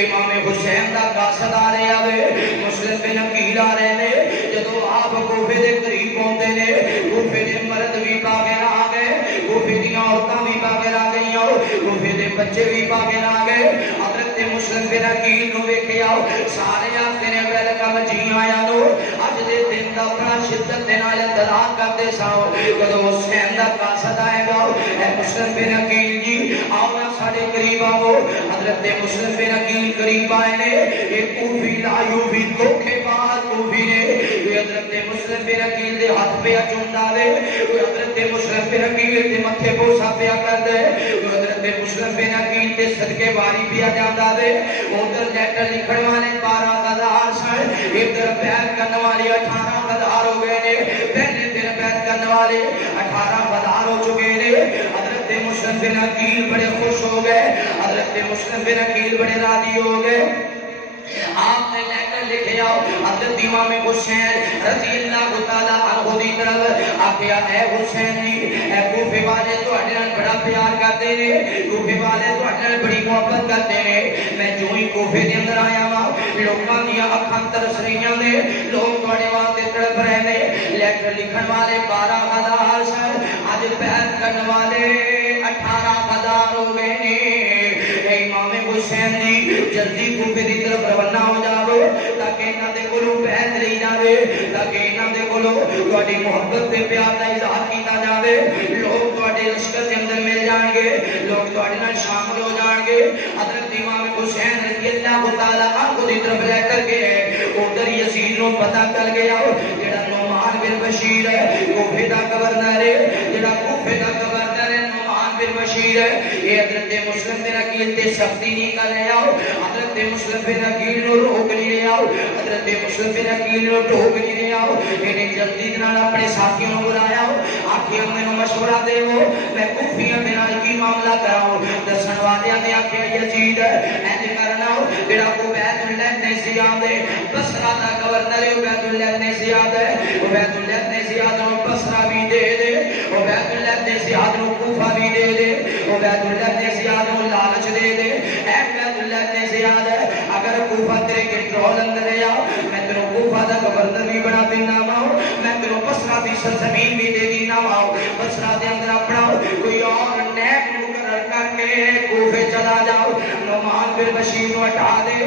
امام حسین دا قاصدارے آوے مسلم بن عقیل آ رہے نے جدو آپ کوفے دے قریب پہنچتے نے کوفے دے مرد بھی باغیر آ گئے کوفے دی عورتاں بھی باغیر آ گئی کوفے دے بچے بھی باغیر آ گئے حضرت مسلم بن عقیل نو ویکھیا سارے آتے نے ویلکم جی آیا نو اج دے دن دا بڑا شدت دے نال انتظار کرتے ساؤ کدو حسین دا قاصد آئے گا اے مسلم بن عقیل جی آؤ نا ساڈے قریب آؤ حضرت مسلم بن عقیل قریب آئے نے ایک کوفی لایو بھی دھوکے باز کوفی نے حضرت مسلم بن عقیل دے ہاتھ پہ چوندا دے حضرت مسلم بن عقیل دے متھے بوسا پیا کر دے حضرت مسلم بن عقیل دے صدقے واری پیا جاندا دے ادھر لیٹر لکھن والے 12,000 سن ادھر بیعت کرنے والے 18,000 ہو گئے نے پہلے دن بیعت کرنے والے 18,000 ہو چکے نے حضرت مسلم بن عقیل بڑے خوش ہو گئے حضرت مسلم بن عقیل بڑے راضی ہو گئے آپ نے لیٹر لکھے آؤ حضرت امام حسین رضی اللہ تعالیٰ عنہ دی طرف آکھیا اے حسین جی اے کوفے والے تو اڈن بڑا پیار کرتے ہیں کوفے والے تو اڈن بڑی محبت کرتے ہیں میں جو ہی کوفے دے اندر آیا ہاں لوکاں دی اکھاں ترس رہیاں نے لوگ تواڈے واسطے تڑپ رہے نے لیٹر لکھن والے 12,000 سن اج بیعت کرنے والے 18,000 ہو گئے نے امام حسین جی جلدی کوفے دی طرف روانہ ہو جاؤ تاکہ انہاں دے کولوں بیعت لئی جاوے تاکہ انہاں دے کولوں تہاڈی محبت تے پیار دا اظہار کیتا جاوے لوگ تہاڈے لشکر دے اندر مل جان گے لوگ تہاڈے نال شامل ہو جان گے حضرت امام حسین رضی اللہ تعالی عنہ دی طرف لے کر کے ادھر یزید نو پتہ چل گیا جڑا نعمان بن بشیر ہے کوفے دا گورنر ہے جڑا کوفے دا گورنر ہے بن بشیر ہے یہ حضرت مسلم بن عقیل تے سختی نہیں کر رہے آؤ حضرت مسلم بن عقیل نو روک نہیں رہے آؤ حضرت مسلم بن عقیل نو ٹوک نہیں رہے آؤ انہیں جلدی دنال اپنے ساتھیوں کو بلایا آکھیں میں نو مشورہ دے وہ میں کوفیاں دے نال کی معاملہ کراؤں دسن والیاں نے آکھیں یزید اینج کرنا جڑا کو بیت اللہ نے زیاد ہے بصرہ دا گورنر ہے بیت اللہ نے زیاد ہے بیت اللہ نے زیاد نو بصرہ بھی دے دے بیت اللہ نے زیاد نو کوفہ بھی دے دے بیت اللہ نے زیاد نو لالچ دے دے اے بیت اللہ نے زیاد ہے اگر کوفہ تیرے کنٹرول اندر ہے میں تیرے کوفہ دا گورنر بھی بنا دینا ماؤ میں تیرے بصرہ دی سرزمین بھی دے دینا ماؤ بصرہ دے اندر اپنا کوئی اور نیک مقرر کر کے کوفے چلا جاؤ نعمان بن بشیر نو ہٹا دے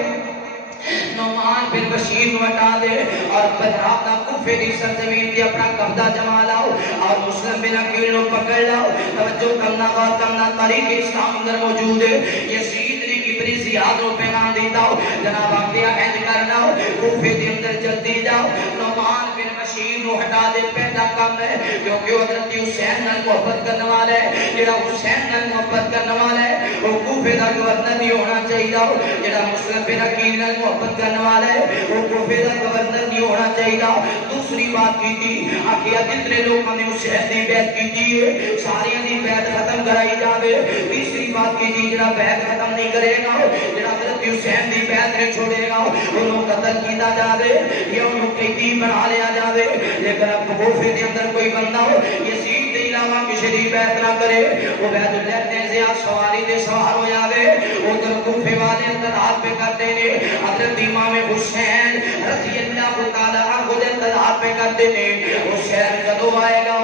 نعمان بن بشیر نو ہٹا دے اور بنات دا کوفے دی سرزمین پہ اپنا قبضہ جما لاؤ اور مسلم بن عقیل نو پکڑ لاؤ توجہ کرنا غور کرنا تاریخ اسلام اندر موجود ہے یزید نے ابن زیاد نو پیغام دیتا ہو جناب واقعہ اینج کرنا ہو کوفے دے اندر جلدی جاؤ نعمان بن بشیر نو ہٹا دے پہلا کام ہے کیونکہ حضرت حسین نال محبت کرنے والا ہے جڑا حسین نال محبت کرنے والا ہے وہ کوفے دا گورنر نہیں ہونا چاہیے ہو جڑا مسلم بن عقیل نال محبت کرنے والا ہے وہ کوفے دا گورنر نہیں ہونا چاہیے دوسری بات کی تھی آخیا جتنے لوگوں نے حسین دی بیعت کی ہے ساری دی بیعت ختم کرائی جاوے تیسری بات کی تھی جڑا بیعت ختم نہیں کرے گا جڑا حضرت حسین دی بیعت نہیں چھوڑے گا انہوں قتل کیتا جاوے یا انہوں قیدی بنا لیا جاوے لیکن اب کوفے دے اندر کوئی بندہ ہو یزید دے علاوہ کسی دی بیعت نہ کرے وہ بیعت اللہ نے زیاد سواری دے سوار ہو جاوے ادھر کوفے والے انتظار پہ کرتے نے حضرت امام حسین رضی اللہ تعالی عنہ دے انتظار پہ کرتے نے حسین کدو آئے گا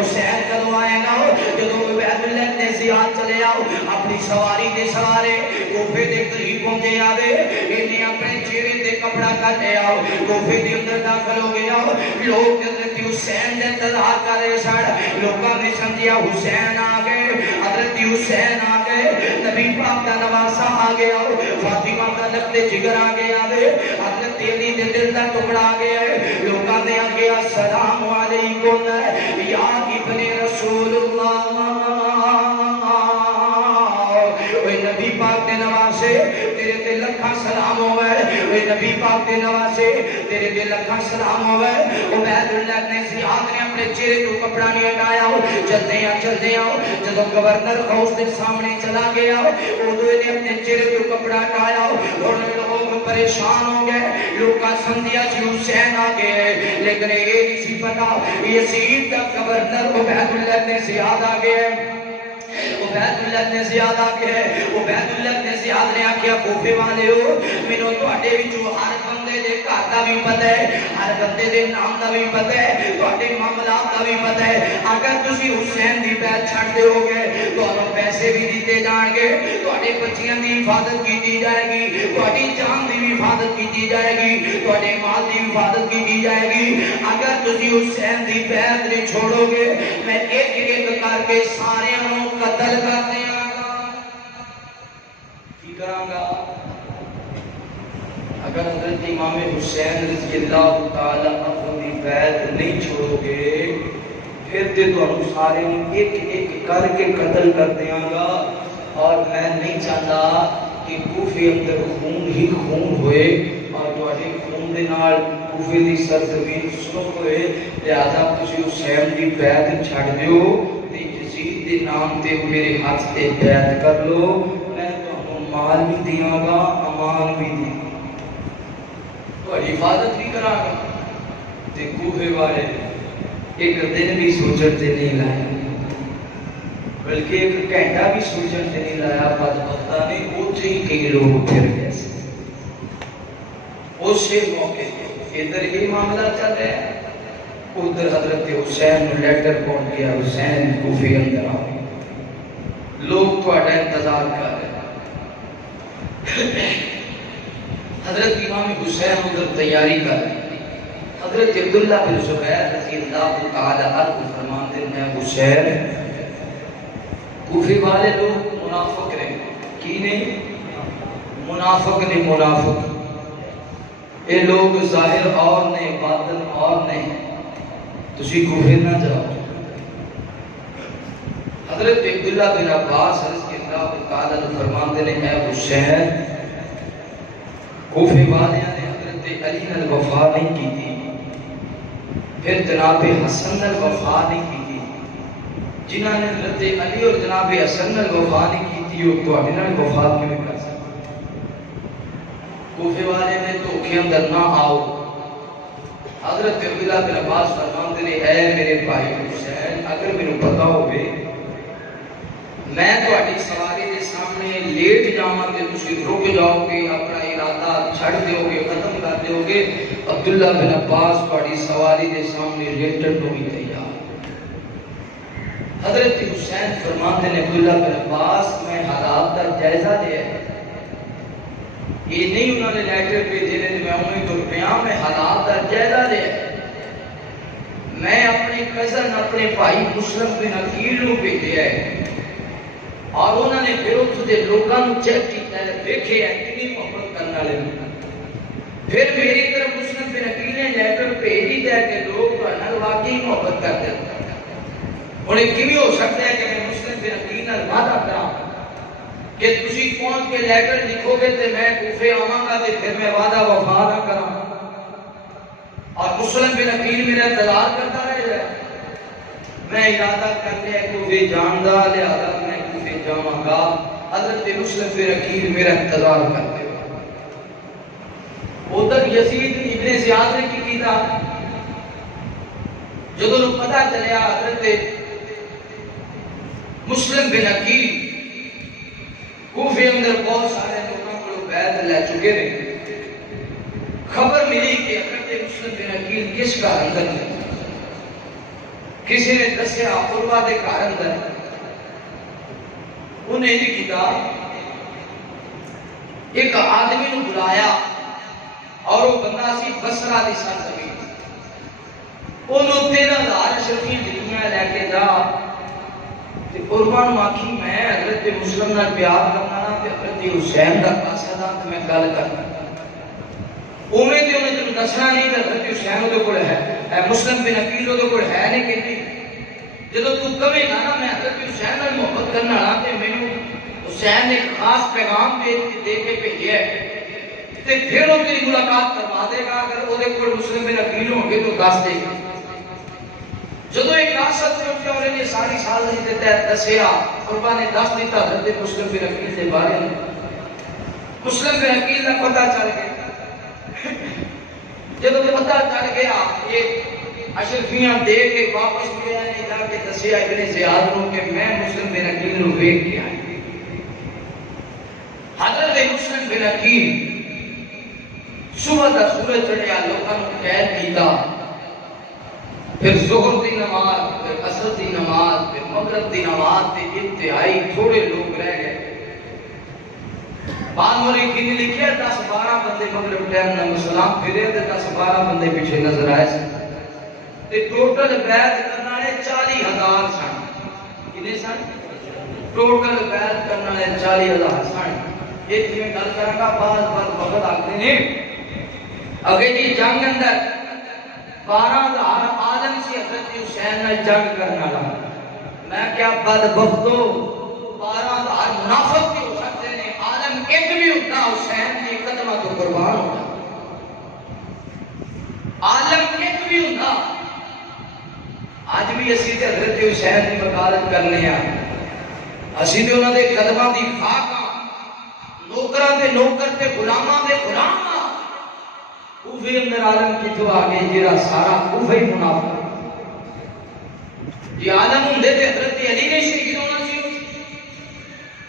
حسین کدو آئے گا جدو بیعت اللہ نے زیاد چلے آؤ اپنی سواری دے سوارے کوفے دے قریب پہنچے آوے انہیں اپنے چہرے دے کپڑا کٹے آؤ کوفے دے اندر داخل ہو گیا لوگ حضرت حسین دے انتظار کر رہے سڑ لوگوں نے سمجھیا حسین آ گئے حضرت حسین آ گئے نبی پاک دا نواسا آ گیا فاطمہ دا لخت جگر آ گیا حضرت علی دے دل دا ٹکڑا آ گیا لوگوں نے آ گیا السلام علیکم یا ابن رسول اللہ نبی پاک دے نواسے تیرے تے لکھاں سلام ہوئے اے نبی پاک دے نواسے تیرے تے لکھاں سلام ہوئے عبید اللہ نے زیاد نے اپنے چہرے تو کپڑا نہیں ہٹایا چلتے آؤ جدو گورنر ہاؤس دے سامنے چلا گیا اردو نے اپنے چہرے تو کپڑا ہٹایا اور لوگ پریشان ہو گئے لوگ کا سمجھیا جی حسین آ گئے لیکن یہ نہیں سی پتا یزید دا گورنر عبید اللہ نے زیاد آ گئے عبید اللہ ابن زیاد آگے ہے. عبید اللہ ابن زیاد نے آکھیا کوفے والے ہو مینوں تواڈے وچوں ہر بندے دے گھر دا بھی پتہ ہے, ہر بندے دے نام دا بھی پتہ ہے, تواڈے معاملات دا بھی پتہ ہے. اگر تسی حسین دی بیعت چھڈ دیو گے تانوں پیسے بھی دیتے جان گے, تواڈے بچیاں دی حفاظت کیتی جائے گی, تواڈی جان دی بھی حفاظت کیتی جائے گی, تواڈے مال دی حفاظت کیتی جائے گی. اگر تسی حسین دی بیعت نہیں چھوڑو گے میں ایک ایک کر کے سارے نوں قتل کر دیاں گا. کی کراں گا؟ اگر حضرت امام حسین رضی اللہ تعالی عنہ دی بیعت نہیں چھوڑو گے پھر تے تانوں سارے ایک ایک کر کے قتل کر دیاں گا. اور میں نہیں چاہتا کہ کوفے اندر خون ہی خون ہوئے اور تواڈے خون دے نال کوفے دی سرزمین سرخ ہوئے. لہذا تسی حسین دی بیعت چھڈ دیو تے یزید دے نام تے میرے ہاتھ تے بیعت کر لو, میں تانوں مال بھی دیاں گا, امان بھی دیاں گا, تواڈی حفاظت بھی کراں گا. تے کوفے والے ایک دن بھی سوچن تے نہیں لایا, بلکہ ایک گھنٹہ بھی سوچن تے نہیں لایا. بدبختہ نے اوتھے ہی کئی لوگ پھر گئے. اسی موقع ادھر یہ معاملہ چل رہا ہے, ادھر حضرت حسین نے لیٹر پہنچ گیا, حسین کوفے اندر آ گئے, لوگ تہاڈا انتظار کر رہے ہیں. حضرت امام حسین ادھر تیاری کر رہے ہیں. حضرت عبداللہ بن زبیر رضی اللہ تعالی عنہ فرماتے ہیں حسین کوفے والے لوگ منافق رہے. کی نہیں؟ منافق نہیں, منافق. یہ لوگ ظاہر اور نہیں باطن اور نہیں. تسی کوفے نہ جاؤ. حضرت عبداللہ بن عباس رضی اللہ تعالی عنہ فرماتے ہیں اے حسین کوفے والیاں نے حضرت علی نال وفا نہیں کی تھی, پھر جناب حسن نال وفا نہیں کی تھی. جنہاں نے حضرت علی اور جناب حسن نال وفا نہیں کی تھی وہ تواڈے نال وفا کیوں کر سکتے؟ کوفے والے نے دھوکے اندر نہ آؤ. حضرت عبداللہ بن عباس فرماتے ہیں اے میرے بھائی حسین اگر مینوں پتہ ہوئے میں تواڈی سواری دے سامنے لیٹ جاواں تے تسی رک جاؤ گے, اپنا ارادہ چھڑ دیو گے, ختم کر دیو گے, عبداللہ بن عباس تواڈی سواری دے سامنے لیٹن تو بھی تیار. حضرت حسین فرماتے ہیں عبداللہ بن عباس میں حالات کا جائزہ لیا ہے. یہ نہیں انہوں نے لیٹر بھیجے نے میں انہیں تو روپیاں میں حالات کا جائزہ لیا ہے. میں اپنے کزن اپنے بھائی مسلم بن عقیل کو بھیجا ہے اور انہوں نے پھر اتنے لوگوں کو چیک کیا ہے, دیکھے ہے کتنی محبت کرنے والے. پھر میری طرف مسلم بن عقیل نے لیٹر بھیج ہی دیا کہ لوگ تو واقعی محبت کرتے ہیں. انہیں کیوں ہو سکتا ہے کہ میں مسلم بن عقیل نال وعدہ کراں کہ تسی پہنچ کے لیٹر لکھو گے تے میں کوفے آواں گا تے پھر میں وعدہ وفا نہ کراں اور مسلم بن عقیل میرا انتظار کرتا رہے گا. میں ارادہ کر لیا کوفے جان دا, لہذا میں کوفے جاواں گا. حضرت مسلم بن عقیل میرا انتظار کرتے ہو. ادھر یزید ابن زیاد نے کی کیتا جدوں پتہ چلیا حضرت مسلم بن عقیل کوفے اندر بہت سارے لوگوں کو بیعت لے چکے ہیں. خبر ملی کہ حضرت مسلم بن عقیل کس کا اندر ہے. کسی نے دسیا عروہ دے گھر اندر. انہیں یہ کتاب ایک آدمی نے بلایا اور وہ بندہ سی بصرہ دی سرزمین. انہوں 13,000 اشرفیاں دنیا لے کے جا قربان آکھی میں حضرت مسلم نال پیار کرنا تے حضرت حسین دا پاسا دا میں گل کرنا. اوویں تے انہیں تم دسنا نہیں کہ حضرت حسین دے کول ہے, مسلم بن عقیل دے کول ہے نہیں کہ نہیں. جدوں تو کہے گا نا میں حضرت حسین نال محبت کرنا والا تے مینوں حسین نے خاص پیغام دے کے بھیجیا ہے تے پھر وہ تیری ملاقات کروا دے گا. اگر وہ دے کول مسلم بن عقیل ہوں گے تو دس دے گا. جدو ایک کاسد میں اٹھے اور انہیں ساری سال نہیں دیتا ہے دسیا قربان نے دس دیتا حضرت مسلم بن عقیل کے بارے میں. مسلم بن عقیل کا پتہ چل گیا. جب پتہ چل گیا یہ اشرفیاں دے کے واپس گیا نے جا کے دسیا ابن زیاد کو کہ میں مسلم بن عقیل نو ویکھ کے آیا. حضرت مسلم بن عقیل صبح دا سورج چڑھیا لوکاں نوں قید کیتا، پھر ظہر دی نماز، پھر عصر دی نماز، پھر مغرب دی نماز تے انتہائی تھوڑے لوگ رہ گئے. بعد میں لکھیا 10-12 بندے مغرب ٹائم نماز سلام پھرے تے 10-12 بندے پیچھے نظر آئے تے ٹوٹل بیعت کرنے والے 40,000 سن. کتنے سن؟ ٹوٹل بیعت کرنے والے 40,000 سن. ایک میں گل کراں گا، بعض وقت آکھدے نے اگے جی جنگ اندر 12,000 آدم سی حضرت حسین نال جنگ کرنے والا. میں کیا بدبختو 12,000 منافق بھی ہو سکتے ہیں، عالم ایک بھی ہوتا حسین کی قدمہ تو قربان ہوتا. عالم ایک بھی ہوتا. آج بھی اسی تے حضرت حسین کی وکالت کرنے ہیں، اسی تے انہاں دے قدماں دی خاک ہاں، نوکراں دے نوکر تے غلاماں دے غلام ہاں. کوفے اندر عالم کتھوں آ گئے جڑا سارا کوفہ ہی منافق. جی عالم ہوندے تے حضرت علی نے شہید ہونا سی،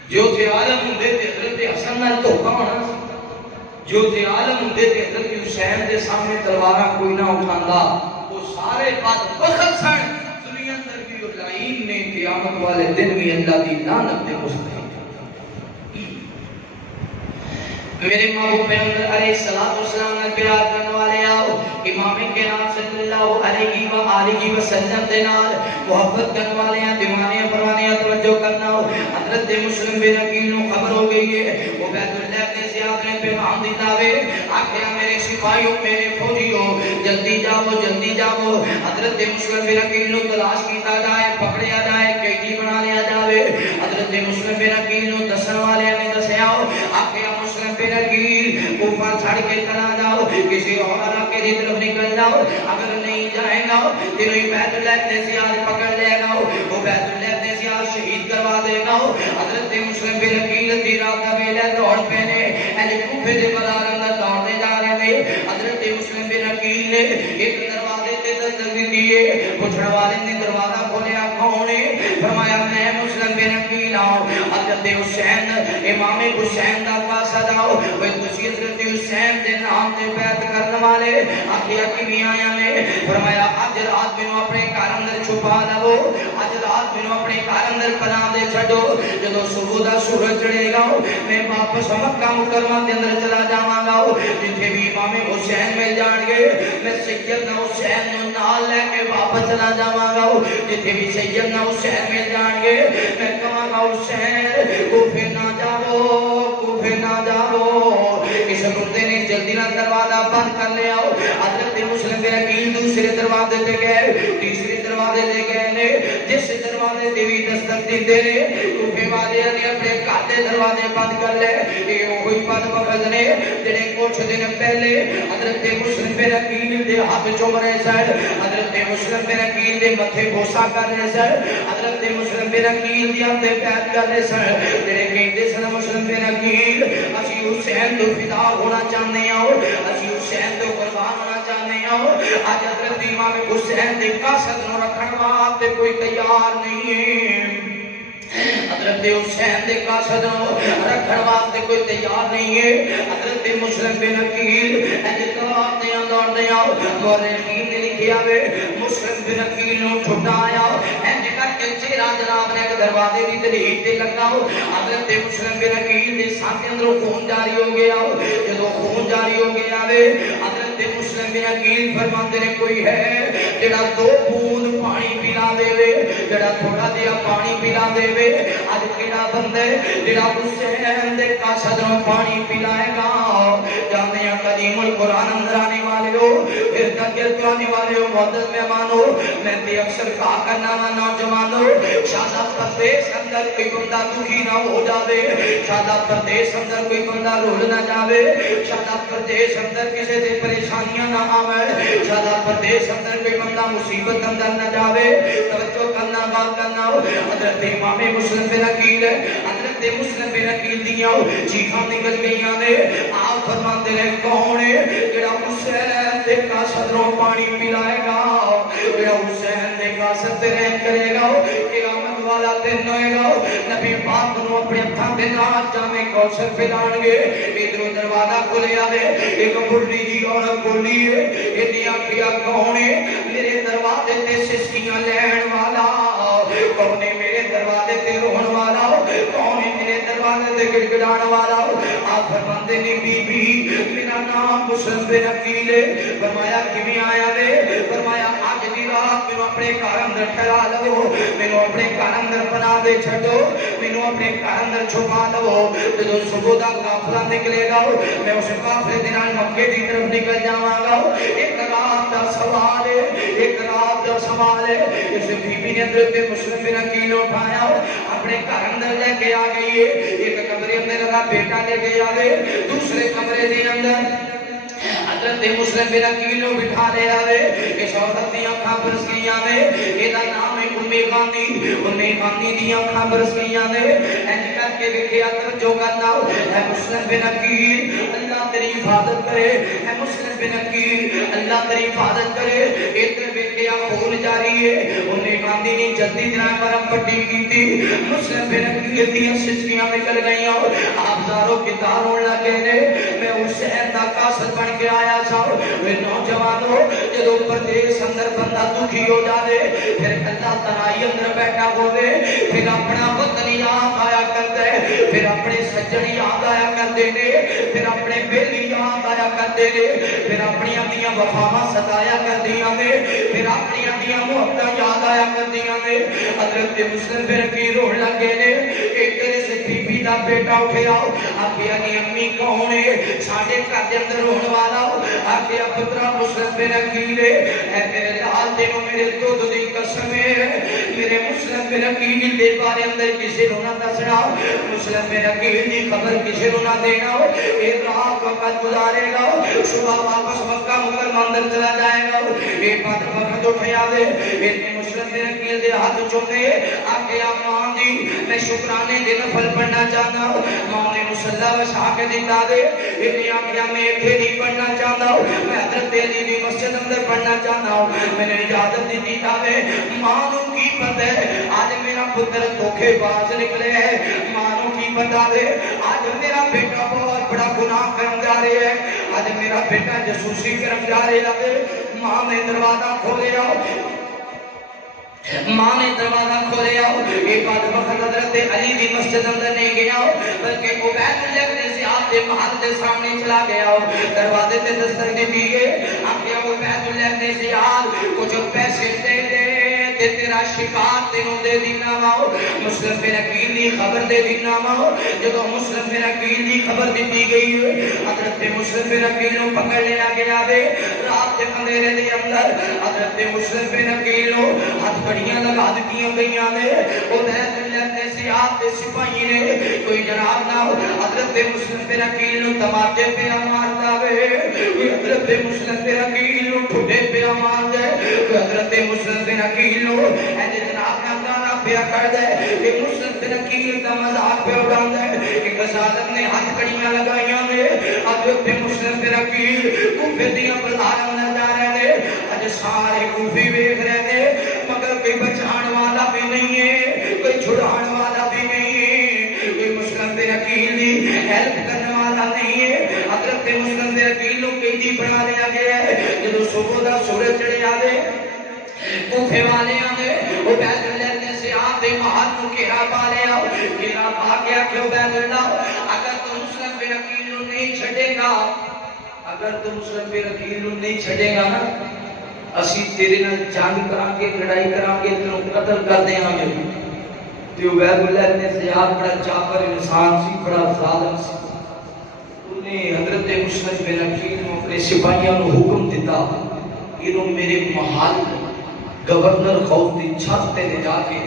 جو تھے عالم ہوندے تے حضرت حسن نال دھوکا ہونا سی، جو تھے عالم ہوندے تے حضرت حسین دے سامنے تلواراں کوئی نہ اٹھاندا. وہ سارے بدبخت سن. دنیا اندر بھی لعین نے قیامت والے دن بھی اللہ دی لعنت دے مستحق. میرے محبوب پیغمبر علیہ الصلوۃ والسلام نے پیار کرنے والے آؤ امام کرام صلی اللہ علیہ وآلہ وسلم دے نال محبت کرنے والے ہیں، دیوانے پروانے توجہ کرنا. حضرت مسلم بن عقیل نو خبر ہو گئی ہے. وہ بیت اللہ نے زیاد نے پیغام دیتا وے، آکھیا میرے سپاہیوں میرے فوجیوں جلدی جاؤ جلدی جاؤ. حضرت مسلم بن عقیل نو تلاش کیتا جائے، پکڑیا جائے، قیدی بنا لیا جاوے. حضرت مسلم بن عقیل نو دسن والے نے دسیا، آکھیا مسلم بن عقیل کوفہ چھڑ کے چلا جاؤ، کسی اور علاقے کی طرف نکل جاؤ. اگر نہیں جائے گا تیرے بیت اللہ نے زیاد پکڑ لے گا، وہ بیت اللہ نے زیاد شہید کروا دے گا. حضرت مسلم بن عقیل دی رات کا ویلہ دوڑ پے نے اج کوفے دے بازار اندر دوڑتے جا رہے تھے. حضرت مسلم بن عقیل نے ایک دروازے تے دستک دی ہے. پوچھنے والے نے دروازہ کھولیا، کون ہے؟ فرمایا میں مسلم بن عقیل ہوں. حضرت حسین امام حسین دا قاصد آؤ، وہ تسی حضرت حسین دے نام تے بیعت کرنے والے آخیا کی آیا نے. فرمایا اج رات میں اپنے گھر اندر چھپا لو، اج رات میں اپنے گھر اندر پناہ دے چھڈو. جدوں صبح دا سورج چڑھے گا میں واپس مکہ مکرمہ دے اندر چلا جاواں گا. جتھے بھی امام حسین مل جان گے میں سیدنا حسین نو نال لے کے واپس چلا جاواں گا. جتھے بھی سیدنا حسین مل جان گے میں کہاں گا حسین کوفے نہ جاؤ، کوفے نہ جاؤ. اس بندے نے جلدی نہ دروازہ بند کر لیا. حضرت مسلم بن عقیل دوسرے دروازے تے گئے، تیسرے دروازے تے گئے نے. جس دروازے تے بھی دستک دیندے نے کوفے والے نے اپنے گھر دے دروازے بند کر لے. یہ وہی بدبخت نے جڑے کچھ دن پہلے حضرت مسلم بن عقیل دے ہاتھ چوم رہے سن، حضرت مسلم بن عقیل دے متھے بوسا کر رہے سن، حضرت مسلم بن عقیل دی تے بیعت کر رہے سن. جڑے کہندے سن مسلم بن عقیل اسی حسین تو فدا ہونا چاہتے ہیں، اسی حسین تو قربان ہونا چاہتے ہیں. آج حضرت امام حسین دے قاصد نو رکھن واسطے کوئی تیار نہیں ہے. حضرت حسین دے قاصد نو رکھن واسطے کوئی تیار نہیں ہے. حضرت مسلم بن عقیل دوڑتے ہیں مورخین نے لکھیا وے مسلم بن عقیل نو چھٹایا اینج کر کے چہرہ جناب نے ایک دروازے دی دلیل تے لگا. حضرت مسلم بن عقیل دے ساتھ اندروں خون جاری ہو گیا. جدوں خون جاری ہو گیا وے حضرت مسلم بن عقیل فرماندے نے کوئی ہے جڑا 2 بوند پانی پلا دے وے، جڑا تھوڑا جہا پانی پلا دے وے. اج کیڑا بندہ جڑا حسین دے قاصد نو پانی پلائے گا؟ جانتے ہیں قدیم القرآن اندر آنے والے ہو، پھر تک آنے والے ہو، معزز مہمانو، میں بھی اکثر کہا کرنا وا نوجوانو، شادہ پردیس اندر کوئی بندہ دکھی نہ ہو جاوے، شادہ پردیس اندر کوئی بندہ رول نہ جاوے، شادہ پردیس اندر کسی دے پریشانیاں نہ آوے، شادہ پردیس اندر کوئی بندہ مصیبت اندر نہ جاوے. توجہ کرنا بات کرنا. حضرت امام مسلم بن عقیل حضرت مسلم بن عقیل دیاں چیخاں نکل گئیاں نے. آپ فرماندے نے کون ہے جڑا حسین دے قاصد نو پانی پلائے گا؟ دن ہوئے گا نبی پاک نو اپنے ہتھاں دے نال جامے کوثر پلان گے ادھر دروازہ کھلیا وے ایک بڑھی جی عورت بولی ہے اتنی آکھیا کون ہے میرے دروازے تے سسکیاں لین والا کون ہے میرے دروازے تے روحن والا کون ہے میرے دروازے تے گڑگڑان والا آپ فرماندے نے بی بی میرا نام مسلم بن عقیل ہے فرمایا کیویں آیا وے فرمایا اج دی رات مینوں اپنے گھر اندر ٹھہرا لو مینوں اپنے گھر اندر بنا دے چھڈو مینوں اپنے گھر اندر چھپا لو جدوں صبح دا قافلہ نکلے گا میں اس قافلے دے نال مکے دی طرف نکل جاواں گا ایک رات دا سوال ہے ایک رات دا سوال ہے اس بی بی نے حضرت مسلم بن عقیل اٹھایا اپنے گھر اندر لے کے آ گئی ہے ایک کمرے اندر لگا بیٹا لے کے آوے دوسرے کمرے دے اندر حضرت مسلم بن عقیل نو بٹھا لے آوے اس عورت دی اکھاں برس گئیاں نے ایدا نام ہے امی غانی دی اکھاں برس گئیاں نے انج کر کے ویکھیا توجہ کرنا اے مسلم بن عقیل اللہ تیری حفاظت کرے اے مسلم بن عقیل اللہ تیری حفاظت کرے ادھر ویکھیا خون جاری ہے امی غانی نے جلدی طرح مرم پٹی کیتی مسلم بن عقیل دی سسکیاں نکل گئیاں آپ زاروں کی تار ہون لگے نے میں حسین دا قاصد بن کے آیا سا وہ نوجوانوں جدو پردیس اندر بندہ دکھی ہو جائے پھر اللہ تنائی اندر بیٹھا ہوئے پھر اپنا وطن یاد آیا کرتے پھر اپنے سجن یاد آیا کرتے نے پھر اپنے بیلی یاد آیا کرتے نے پھر اپنی اپنی وفاواں ستایا کردیاں نے پھر اپنی اپنی محبتاں یاد آیا کردیاں نے حضرت مسلم بن عقیل رونے لگے نے ایک دن سے بی بی دا بیٹا اٹھے آؤ آخیا نی امی کون ہے ساڈے گھر دے اندر رونے والا آخیا پترا مسلم بن عقیل اے میرے لال تینوں میرے دودھ دی قسم ہے میرے مسلم بن عقیل دے بارے اندر کسی نو نہ دسنا مسلم بن عقیل دی خبر کسی نو نہ دینا ایک رات وقت گزارے گا صبح واپس مکہ مکرمہ اندر چلا جائے گا ایک بات وقت اٹھیا دے اتنے مسلم بن عقیل دے ہاتھ چومے آخیا ماں جی میں شکرانے دے نفل پڑھنا چاہتا ہوں ماں نے مسلح وشا کے دیتا دے اتنی آخیا میں ایتھے نہیں پڑھنا چاہتا ہوں میں حضرت علی دی مسجد اندر پڑھنا چاہتا ہوں میں نے اجازت دی دیتا دے ماں نو کی پتہ ہے آج میرا پتر دھوکے باز نکلے ہے ماں نو کی پتہ ہے آج میرا بیٹا بہت بڑا گناہ کرن جا رہے ہے آج میرا بیٹا جاسوسی کرن جا رہا ہے ماں نے دروازہ کھولیا ماں نے دروازہ کھولیا ایک بات وقت حضرت علی دی مسجد اندر نہیں گیا بلکہ عبید اللہ بن زیاد دے محل دے سامنے چلا گیا دروازے تے دستک دی دی گئے آخیا عبید اللہ بن زیاد کچھ پیسے دے دے تے تیرا شکار تینوں دے دینا واؤ مسلم بن عقیل دی خبر دے دینا واؤ جدو مسلم بن عقیل دی خبر دیتی گئی حضرت مسلم بن عقیل نو پکڑ لیا گیا وے رات کے اندھیرے دے اندر حضرت مسلم بن عقیل نو ہاتھ کڑیاں لگا دتیاں گئیاں نے عبید اللہ بن زیاد دے سپاہی نے کوئی جناب نہ حضرت مسلم بن عقیل نو تماچے پہ ماردا وے حضرت مسلم بن عقیل نو ٹھڈے پہ مار دے حضرت مسلم بن عقیل ایسے جناب کا گانا پیا کر دے کہ مسلم بن عقیل کا مذاق پہ اڑا دے ایک ظالم نے ہاتھ کڑیاں لگائیاں نے حضرت مسلم بن عقیل کوفے دیاں بازاراں میں جا رہے ہیں اج سارے کوفی ویکھ رہے ہیں مگر کوئی بچان والا بھی نہیں ہے کوئی چھڑان والا بھی نہیں ہے کوئی مسلم بن عقیل دی ہیلپ کرنے والا نہیں ہے حضرت مسلم بن عقیل کو قیدی بنا لیا گیا ہے جب صبح دا سورج چڑھ جاوے کوفے والے آنے عبید اللہ نے زیاد دے محل کو گھیرا پا لیا گھیرا پا گیا کہ عبید اللہ اگر تو مسلم بن عقیل نہیں چھڑے گا اگر تو مسلم بن عقیل نہیں چھڑے گا نا اسی تیرے نال جنگ کران کے لڑائی کران کے تینوں قتل کر دیاں گے تے عبید اللہ نے زیاد بڑا جابر انسان سی بڑا ظالم سی انہیں حضرت مسلم بن عقیل نے اپنے سپاہیوں کو حکم دیتا انہوں میرے محل گورنر خوف دی چھت تے لے جا کے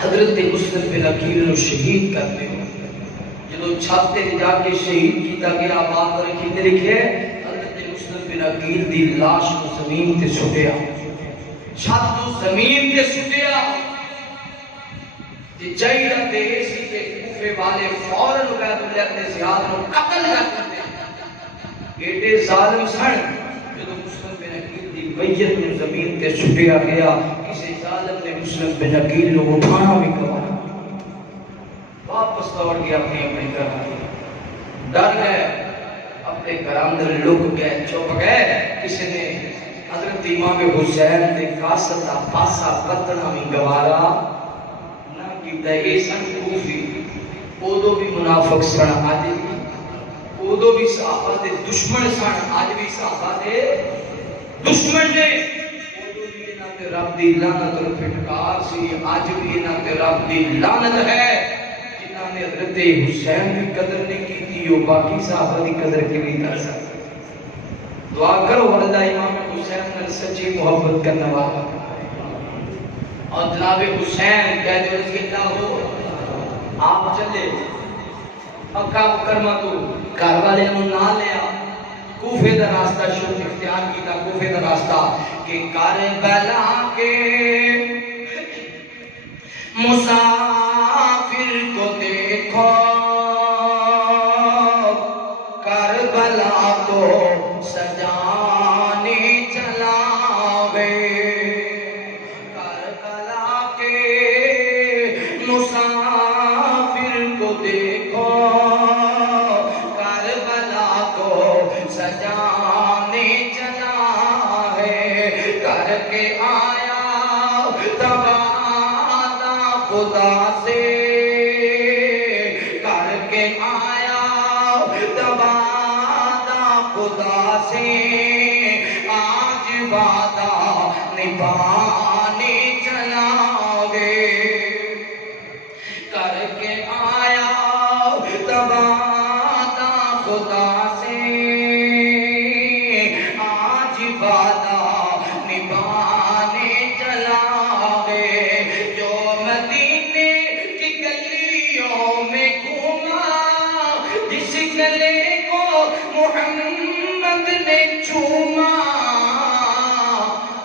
حضرت مسلم بن عقیل نو شہید کرتے ہو جدو چھت تے لے جا کے شہید کیتا گیا بات رکھی تے لکھے حضرت مسلم بن عقیل دی لاش کو زمین تے سٹیا چھت کو زمین تے سٹیا تے جائرہ تے اسی کے کوفے والے فوراً عبید اللہ نے زیاد نو قتل کر دے ایڈے ظالم سن ویت میں زمین تے چھٹیا گیا کسی ظالم نے مسلم بن عقیل کو اٹھانا بھی گوارا، واپس دوڑ کے اپنے گھر ڈر گئے، اپنے گھر اندر لک گئے، چھپ گئے۔ کسی نے حضرت امام حسین نے قاصد کا پاسا قتلنا بھی گوارا نہ کیتا۔ یہ سن کوفی، ادو بھی منافق سن، اج بھی ادو بھی صحابہ دے دشمن سن، اج بھی صحابہ دے دشمن نے۔ ادو بھی انہاں تے رب دی لعنت اور پھٹکار سی، اج بھی انہاں تے رب دی لعنت ہے۔ جنہاں نے حضرت حسین کی قدر نہیں کی، وہ باقی صحابہ دی قدر کیویں کر سکتے؟ دعا کرو اللہ امام حسین نے سچی محبت کرنے والا، اور جناب حسین کہہ دے رضی اللہ ہو۔ آپ چلے مکہ مکرمہ تو گھر والے نہ لیا، کوفے دا راستہ شروع اختیار کیتا، کوفے دا راستہ کہ کربلا کے مسافر کو دیکھو، کربلا کو سجانے چلا گئے، کربلا کے مسافر کو دیکھو، کربلا کو سجانے چلا ہے، کر کے آیا تبادلہ خدا سے، کر کے آیا تبادلہ خدا سے، آج وعدہ نبھانے چلا گئے، کر کے آیا تبادلہ خدا سے، آج وعدہ نبھانے چلا گئے۔ جو مدینے کی گلیوں میں گھوما، جس گلے کو محمد نے چوما،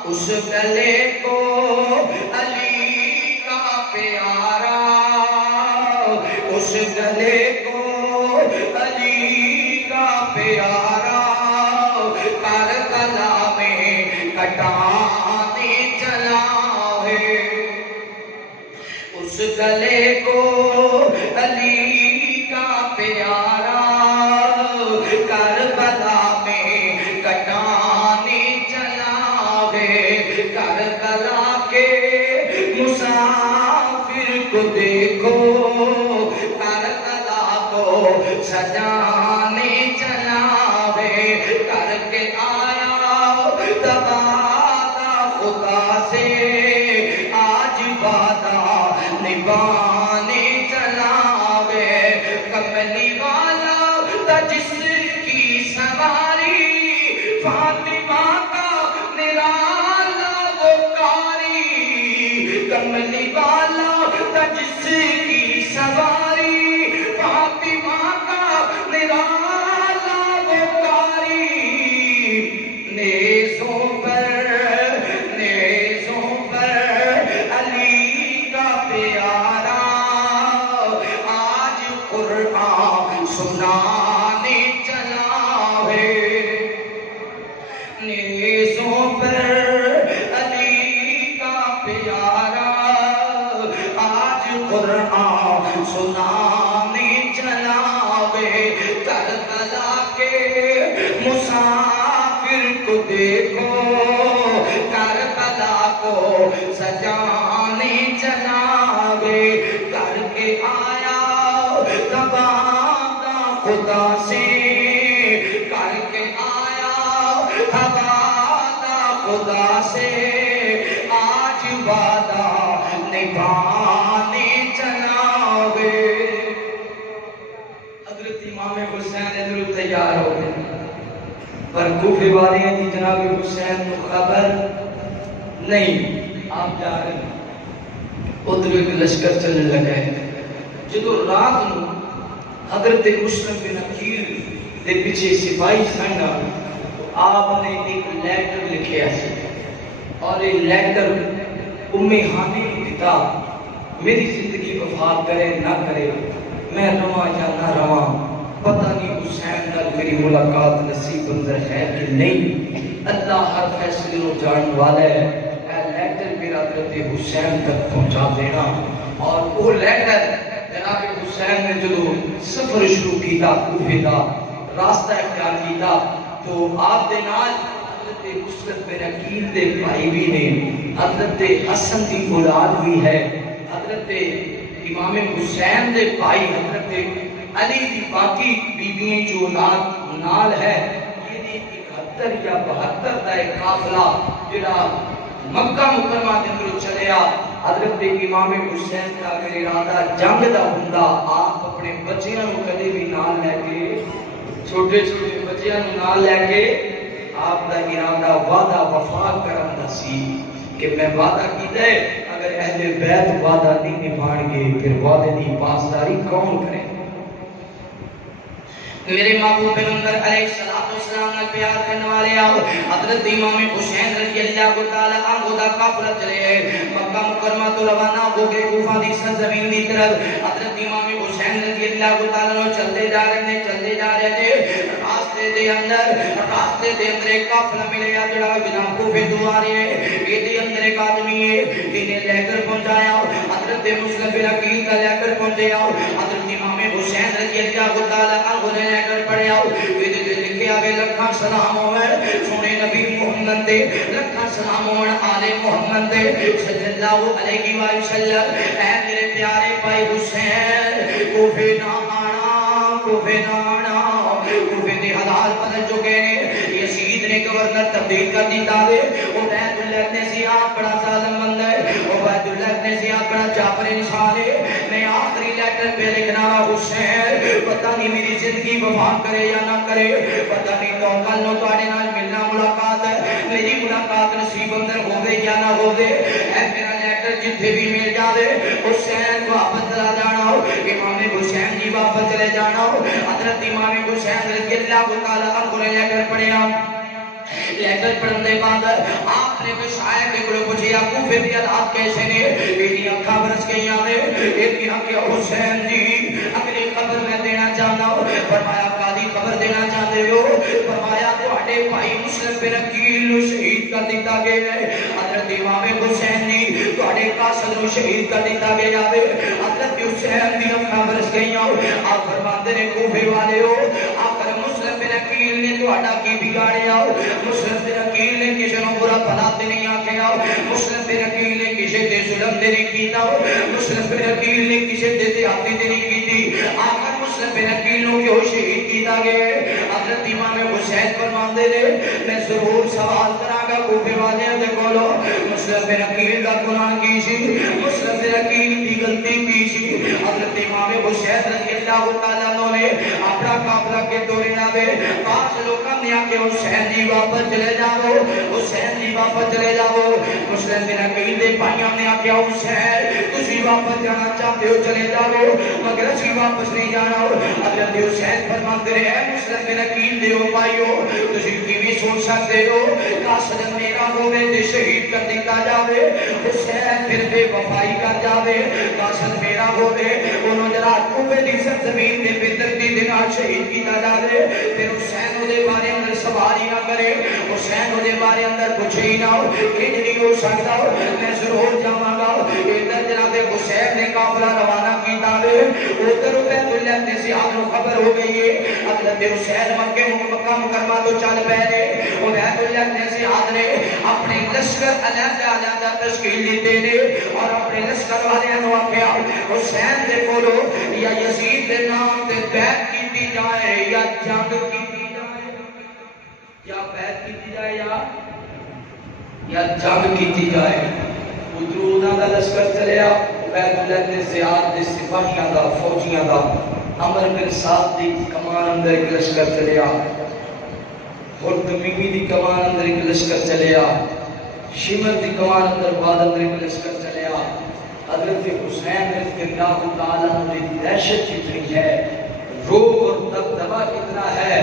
اس گلے کو علی کا پیارا، اس گلے کو علی کا پیارا، کربلا میں کٹانے چلا ہے، اس گلے کو علی کا پیارا، کربلا میں کٹانے چلا ہے، کربلا کے مسافر کو دیکھو، کربلا کو سجانے چلا ہے، کر کے آیا تبادلہ خدا سے، آج وعدہ نبھانے چلا گئے، کملی والا تھا جس کی سواری، فاطمہ کا نرالا وہ کاری، کملی والا تھا جس کی سواری، فاطمہ کا نرالا وہ کاری، نیزوں پر علی کا پیارا، آج قرآن سنانے چلا ہے، نیزوں پر علی کا پیارا، آج قرآن سنانے چلا ہے، کربلا کے مسافر کو دیکھو، کربلا کو سجانے چلا گئے، کر کے آیا تبادلہ خدا سے، کر کے آیا تبادلہ خدا سے، آج وعدہ نبھانے چلا گئے۔ حضرت امام حسین ادھر تیار ہو گئے، پر کوفے والے ہیں کہ جناب حسین کو خبر نہیں، آپ جا رہے ہیں۔ ادھر ایک لشکر چلنے لگا ہے، جدو رات نو حضرت مسلم بن عقیل دے پیچھے سپاہی سن، آپ نے ایک لیٹر لکھیا ہے، اور یہ لیٹر ام ہانی کو دیتا، میری زندگی وفات کرے نہ کرے، میں رواں یا نہ رواں، پتہ نہیں حسین نال میری ملاقات نصیب منظر ہے کہ نہیں، اللہ ہر فیصلے کو جان والا ہے۔ اے لیٹر میرا حسین تک پہنچا دینا. اور وہ لے کر جناب حسین نے جو سفر شروع کیا کوفے کا راستہ اختیار کیا تو آپ دے نال حضرت مسلم بن عقیل دے بھائی بھی نے، حضرت حسن دی اولاد بھی ہے، حضرت امام حسین دے بھائی حضرت علی دی باقی بیویاں جو اولاد نال ہے. یہ 71 یا 72 دا ایک قافلہ جڑا مکہ مکرمہ کے اندر چلیا. حضرت امام حسین کا اگر ارادہ جنگ دا ہوندا آپ اپنے بچیاں نوں کدی بھی نال لے کے، چھوٹے چھوٹے بچیاں نوں نال لے کے، آپ دا ارادہ وعدہ وفا کرن دا سی کہ میں وعدہ کیتا ہے اگر اہل بیت وعدہ نہیں نبھائیں گے پھر وعدے کی پاسداری کون کرے. میرے محبوب پیغمبر علیہ السلام نے پیار کرنے والے آؤ حضرت امام حسین رضی اللہ تعالی عنہ دا قافلہ چلے مکہ مکرمہ تو روانہ ہو گئے کوفہ دی سرزمین دی طرف. حضرت امام حسین رضی اللہ تعالی عنہ چلتے جا رہے تھے. راستے دے اندر ایک قافلہ ملیا جڑا جناب کوفے تو آ رہے ہیں. یہ اندر ایک آدمی ہے انہیں لے کر پہنچایا حضرت مسلم بن عقیل کا لے کر پہنچایا. حضرت امام حسین رضی اللہ تعالی عنہ نے لے کر پڑھے آؤ یہ لکھے آگے لکھاں سلام ہوئے سونے نبی محمد دے لکھاں سلام ہوئے آل محمد دے صلی اللہ علیہ وسلم. اے میرے پیارے بھائی حسین کوفے نہ آنا کوفے دے حالات بدل چکے نے. یزید نے گورنر تبدیل کر دیتا دے. عبید اللہ نے زیاد بڑا ظالم بندہ ہے. عبید اللہ نے زیاد بڑا جعفر انسان ہے. میں آخری لیٹر پہ لکھنا حسین پتہ نہیں میری زندگی وفا کرے یا نہ کرے، پتہ نہیں تو کل نو تواڈے نال ملنا ملاقات ہے، میری ملاقات نصیب اندر ہوے یا نہ ہوے. اے میرا لیٹر جتھے بھی مل جاوے حسین واپس چلا جانا. امام حسین جی واپس چلے جانا. حضرت امام حسین رضی اللہ تعالی عنہ نے لیٹر پڑھیا. لیٹر پڑھنے بعد آپ نے کوئی شاعر کے کوئی پوچھا کوفے دی حالات کیسے نے. میری آنکھاں برس گئیاں نے. ایک کہ حسین جی اگلی خبر میں دینا چاہتا ہوں. فرمایا قاضی خبر دینا چاہتے ہو؟ فرمایا تواڈے بھائی مسلم بن عقیل نو شہید کر دتا گیا ہے. حضرت امام حسین جی تواڈے قاصد نو شہید کر دتا گیا ہے. حضرت حسین دی آنکھاں برس گئیاں. آپ فرماتے نے کوفے والے ہو آخر مسلم بن عقیل نے تواڈا کی بگاڑیا؟ مسلم بن عقیل نے کسی نو برا بھلا تے نہیں آکھیا. مسلم بن عقیل نے کسی تے ظلم تے نہیں کیتا. مسلم بن عقیل نے کسی تے زیادتی تے نہیں کیتی. آخر مسلم بن عقیل نو کیوں شہید کیتا گیا؟ حضرت امام حسین فرماندے نے میں ضرور سوال کراں گا کوفے والیاں دے کولوں مسلم بن عقیل دا گناہ کی سی؟ مسلم بن عقیل دی غلطی کی سی؟ حضرت امام حسین رضی اللہ تعالی عنہ نے اپنا قافلہ کے دورے نہ دے پاس لوکاں نے آکے حسین جی واپس چلے جاؤ حسین جی واپس چلے جاؤ. مسلم بن عقیل دے بھائیاں نے آکے حسین تسی واپس جانا چاہتے ہو چلے جاؤ مگر اسی واپس نہیں جانا. حضرت حسین فرماتے رہے مسلم بن عقیل دے ہو بھائیو تسی کیویں سوچ سکتے ہو قاصد میرا ہوے تے شہید کر دتا جاوے حسین پھر بے وفائی کر جاوے. قاصد میرا ہوے انہوں جرا کوفے دی سرزمین تے بدرتی دے نال شہید کیتا جاوے پھر حسین دے بارے اندر سوال ہی نہ کرے حسین دے بارے اندر کچھ ہی نہ ہو. یہ نہیں ہو سکتا میں ضرور جاواں گا. ادھر جناب حسین نے قافلہ روانہ کیتا ہے ادھر عبید اللہ نے زیاد نو خبر ہو گئی ہے. حضرت حسین مکہ مکرمہ تو چل پے نے. عبید اللہ نے زیاد نے اپنے لشکر علیحدہ تشکیل دیتے نے اور اپنے لشکر والے نو آکھیا حسین دے کولو یا یزید دے نام تے بیعت کیتی جائے یا جنگ کیتی جائے یا بیعت کیتی جائے یا جنگ کیتی جائے. ادھر انہاں دا لشکر چلیا عبید اللہ نے زیاد دے سپاہیاں دا فوجیاں دا عمر بن سعد دی کمان اندر ایک لشکر چلیا اور تمیمی دی کمان اندر ایک لشکر چلیا شمر دی کمان اندر بعد اندر ایک لشکر چلیا. حضرت حسین رضی اللہ تعالیٰ عنہ کی دہشت کتنی ہے روب اور دبدبا کتنا ہے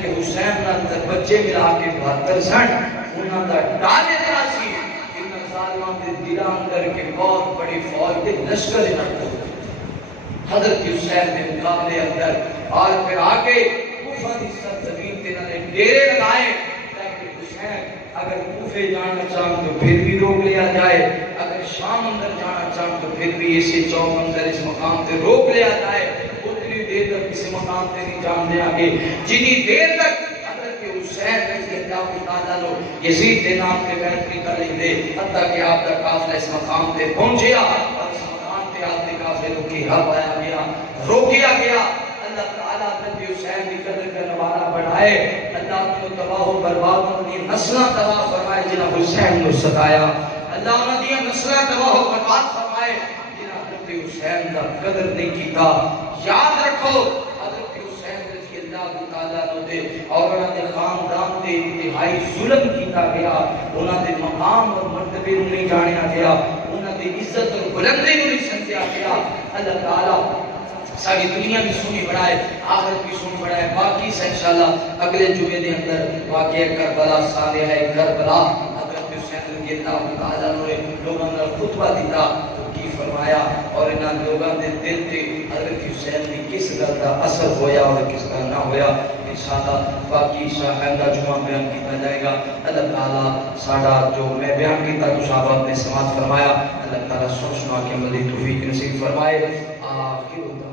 کہ حسین نہ بچے ملا کے 72 سن انہاں دا ڈالے دا سی ان ظالماں دے دلاں اندر کے بہت بڑی فوج تے لشکر نہ حضرت حسین نے مقابلے اندر اور پھر آگے کوفہ دی سرزمین تے انہوں نے ڈیرے لگائے تاکہ حسین اگر کوفے جانا چاہوں تو پھر بھی روک لیا جائے. اگر اگر شام اندر جانا چاہوں تو پھر بھی اسے چوک اندر اس مقام پہ روک لیا جائے، اتنی دیر تک کسی مقام پہ نہیں جان دیں گے جتنی دیر تک حضرت حسین رضی اللہ تعالیٰ لو یزید کے نام پہ بیعت کر لیں دے، حتیٰ کہ آپ کا قافلہ اس مقام پہ پہنچیا اور اس مقام پہ آپ کے قافلے کو گھیرا پایا گیا، روکیا گیا۔ اللہ تعالیٰ حضرت حسین کی قدر کرنے والا بڑھائے، اللہ کو تباہ و برباد اپنی نسلیں تباہ فرمائے جنہاں حسین نے ستایا، اللہ انہوں نے نسلیں تباہ و برباد فرمائے جنہاں حضرت حسین کا قدر نہیں کیتا۔ یاد رکھو حضرت حسین رضی اللہ تعالیٰ عنہ دے اور انہوں نے خاندان دے انتہائی ظلم کیتا گیا، انہوں نے مقام اور مرتبے نہیں جانیا گیا، انہوں نے عزت اور بلندی نہیں سمجھا گیا۔ اللہ تعالیٰ ساری دنیا بھی سنی بڑھائے، آخرت بھی سنی بڑھائے۔ باقی سے انشاءاللہ اگلے جمعے دے اندر واقعہ کربلا صالحہ کربلا حضرت حسین رضی اللہ تعالیٰ نے لوگوں نے خطبہ دیتا تو کی فرمایا اور انہاں لوگوں نے دل تے حضرت حسین کی کس گل کا اثر ہویا اور کس طرح نہ ہویا انشاءاللہ باقی آئندہ جمعہ بیان کیتا جائے گا۔ اللہ تعالیٰ ساڈا جو میں بیان کیتا تو صحابہ نے سماعت فرمایا، اللہ تعالیٰ سن سنا کے مزید توفیق نصیب فرمائے۔ آخر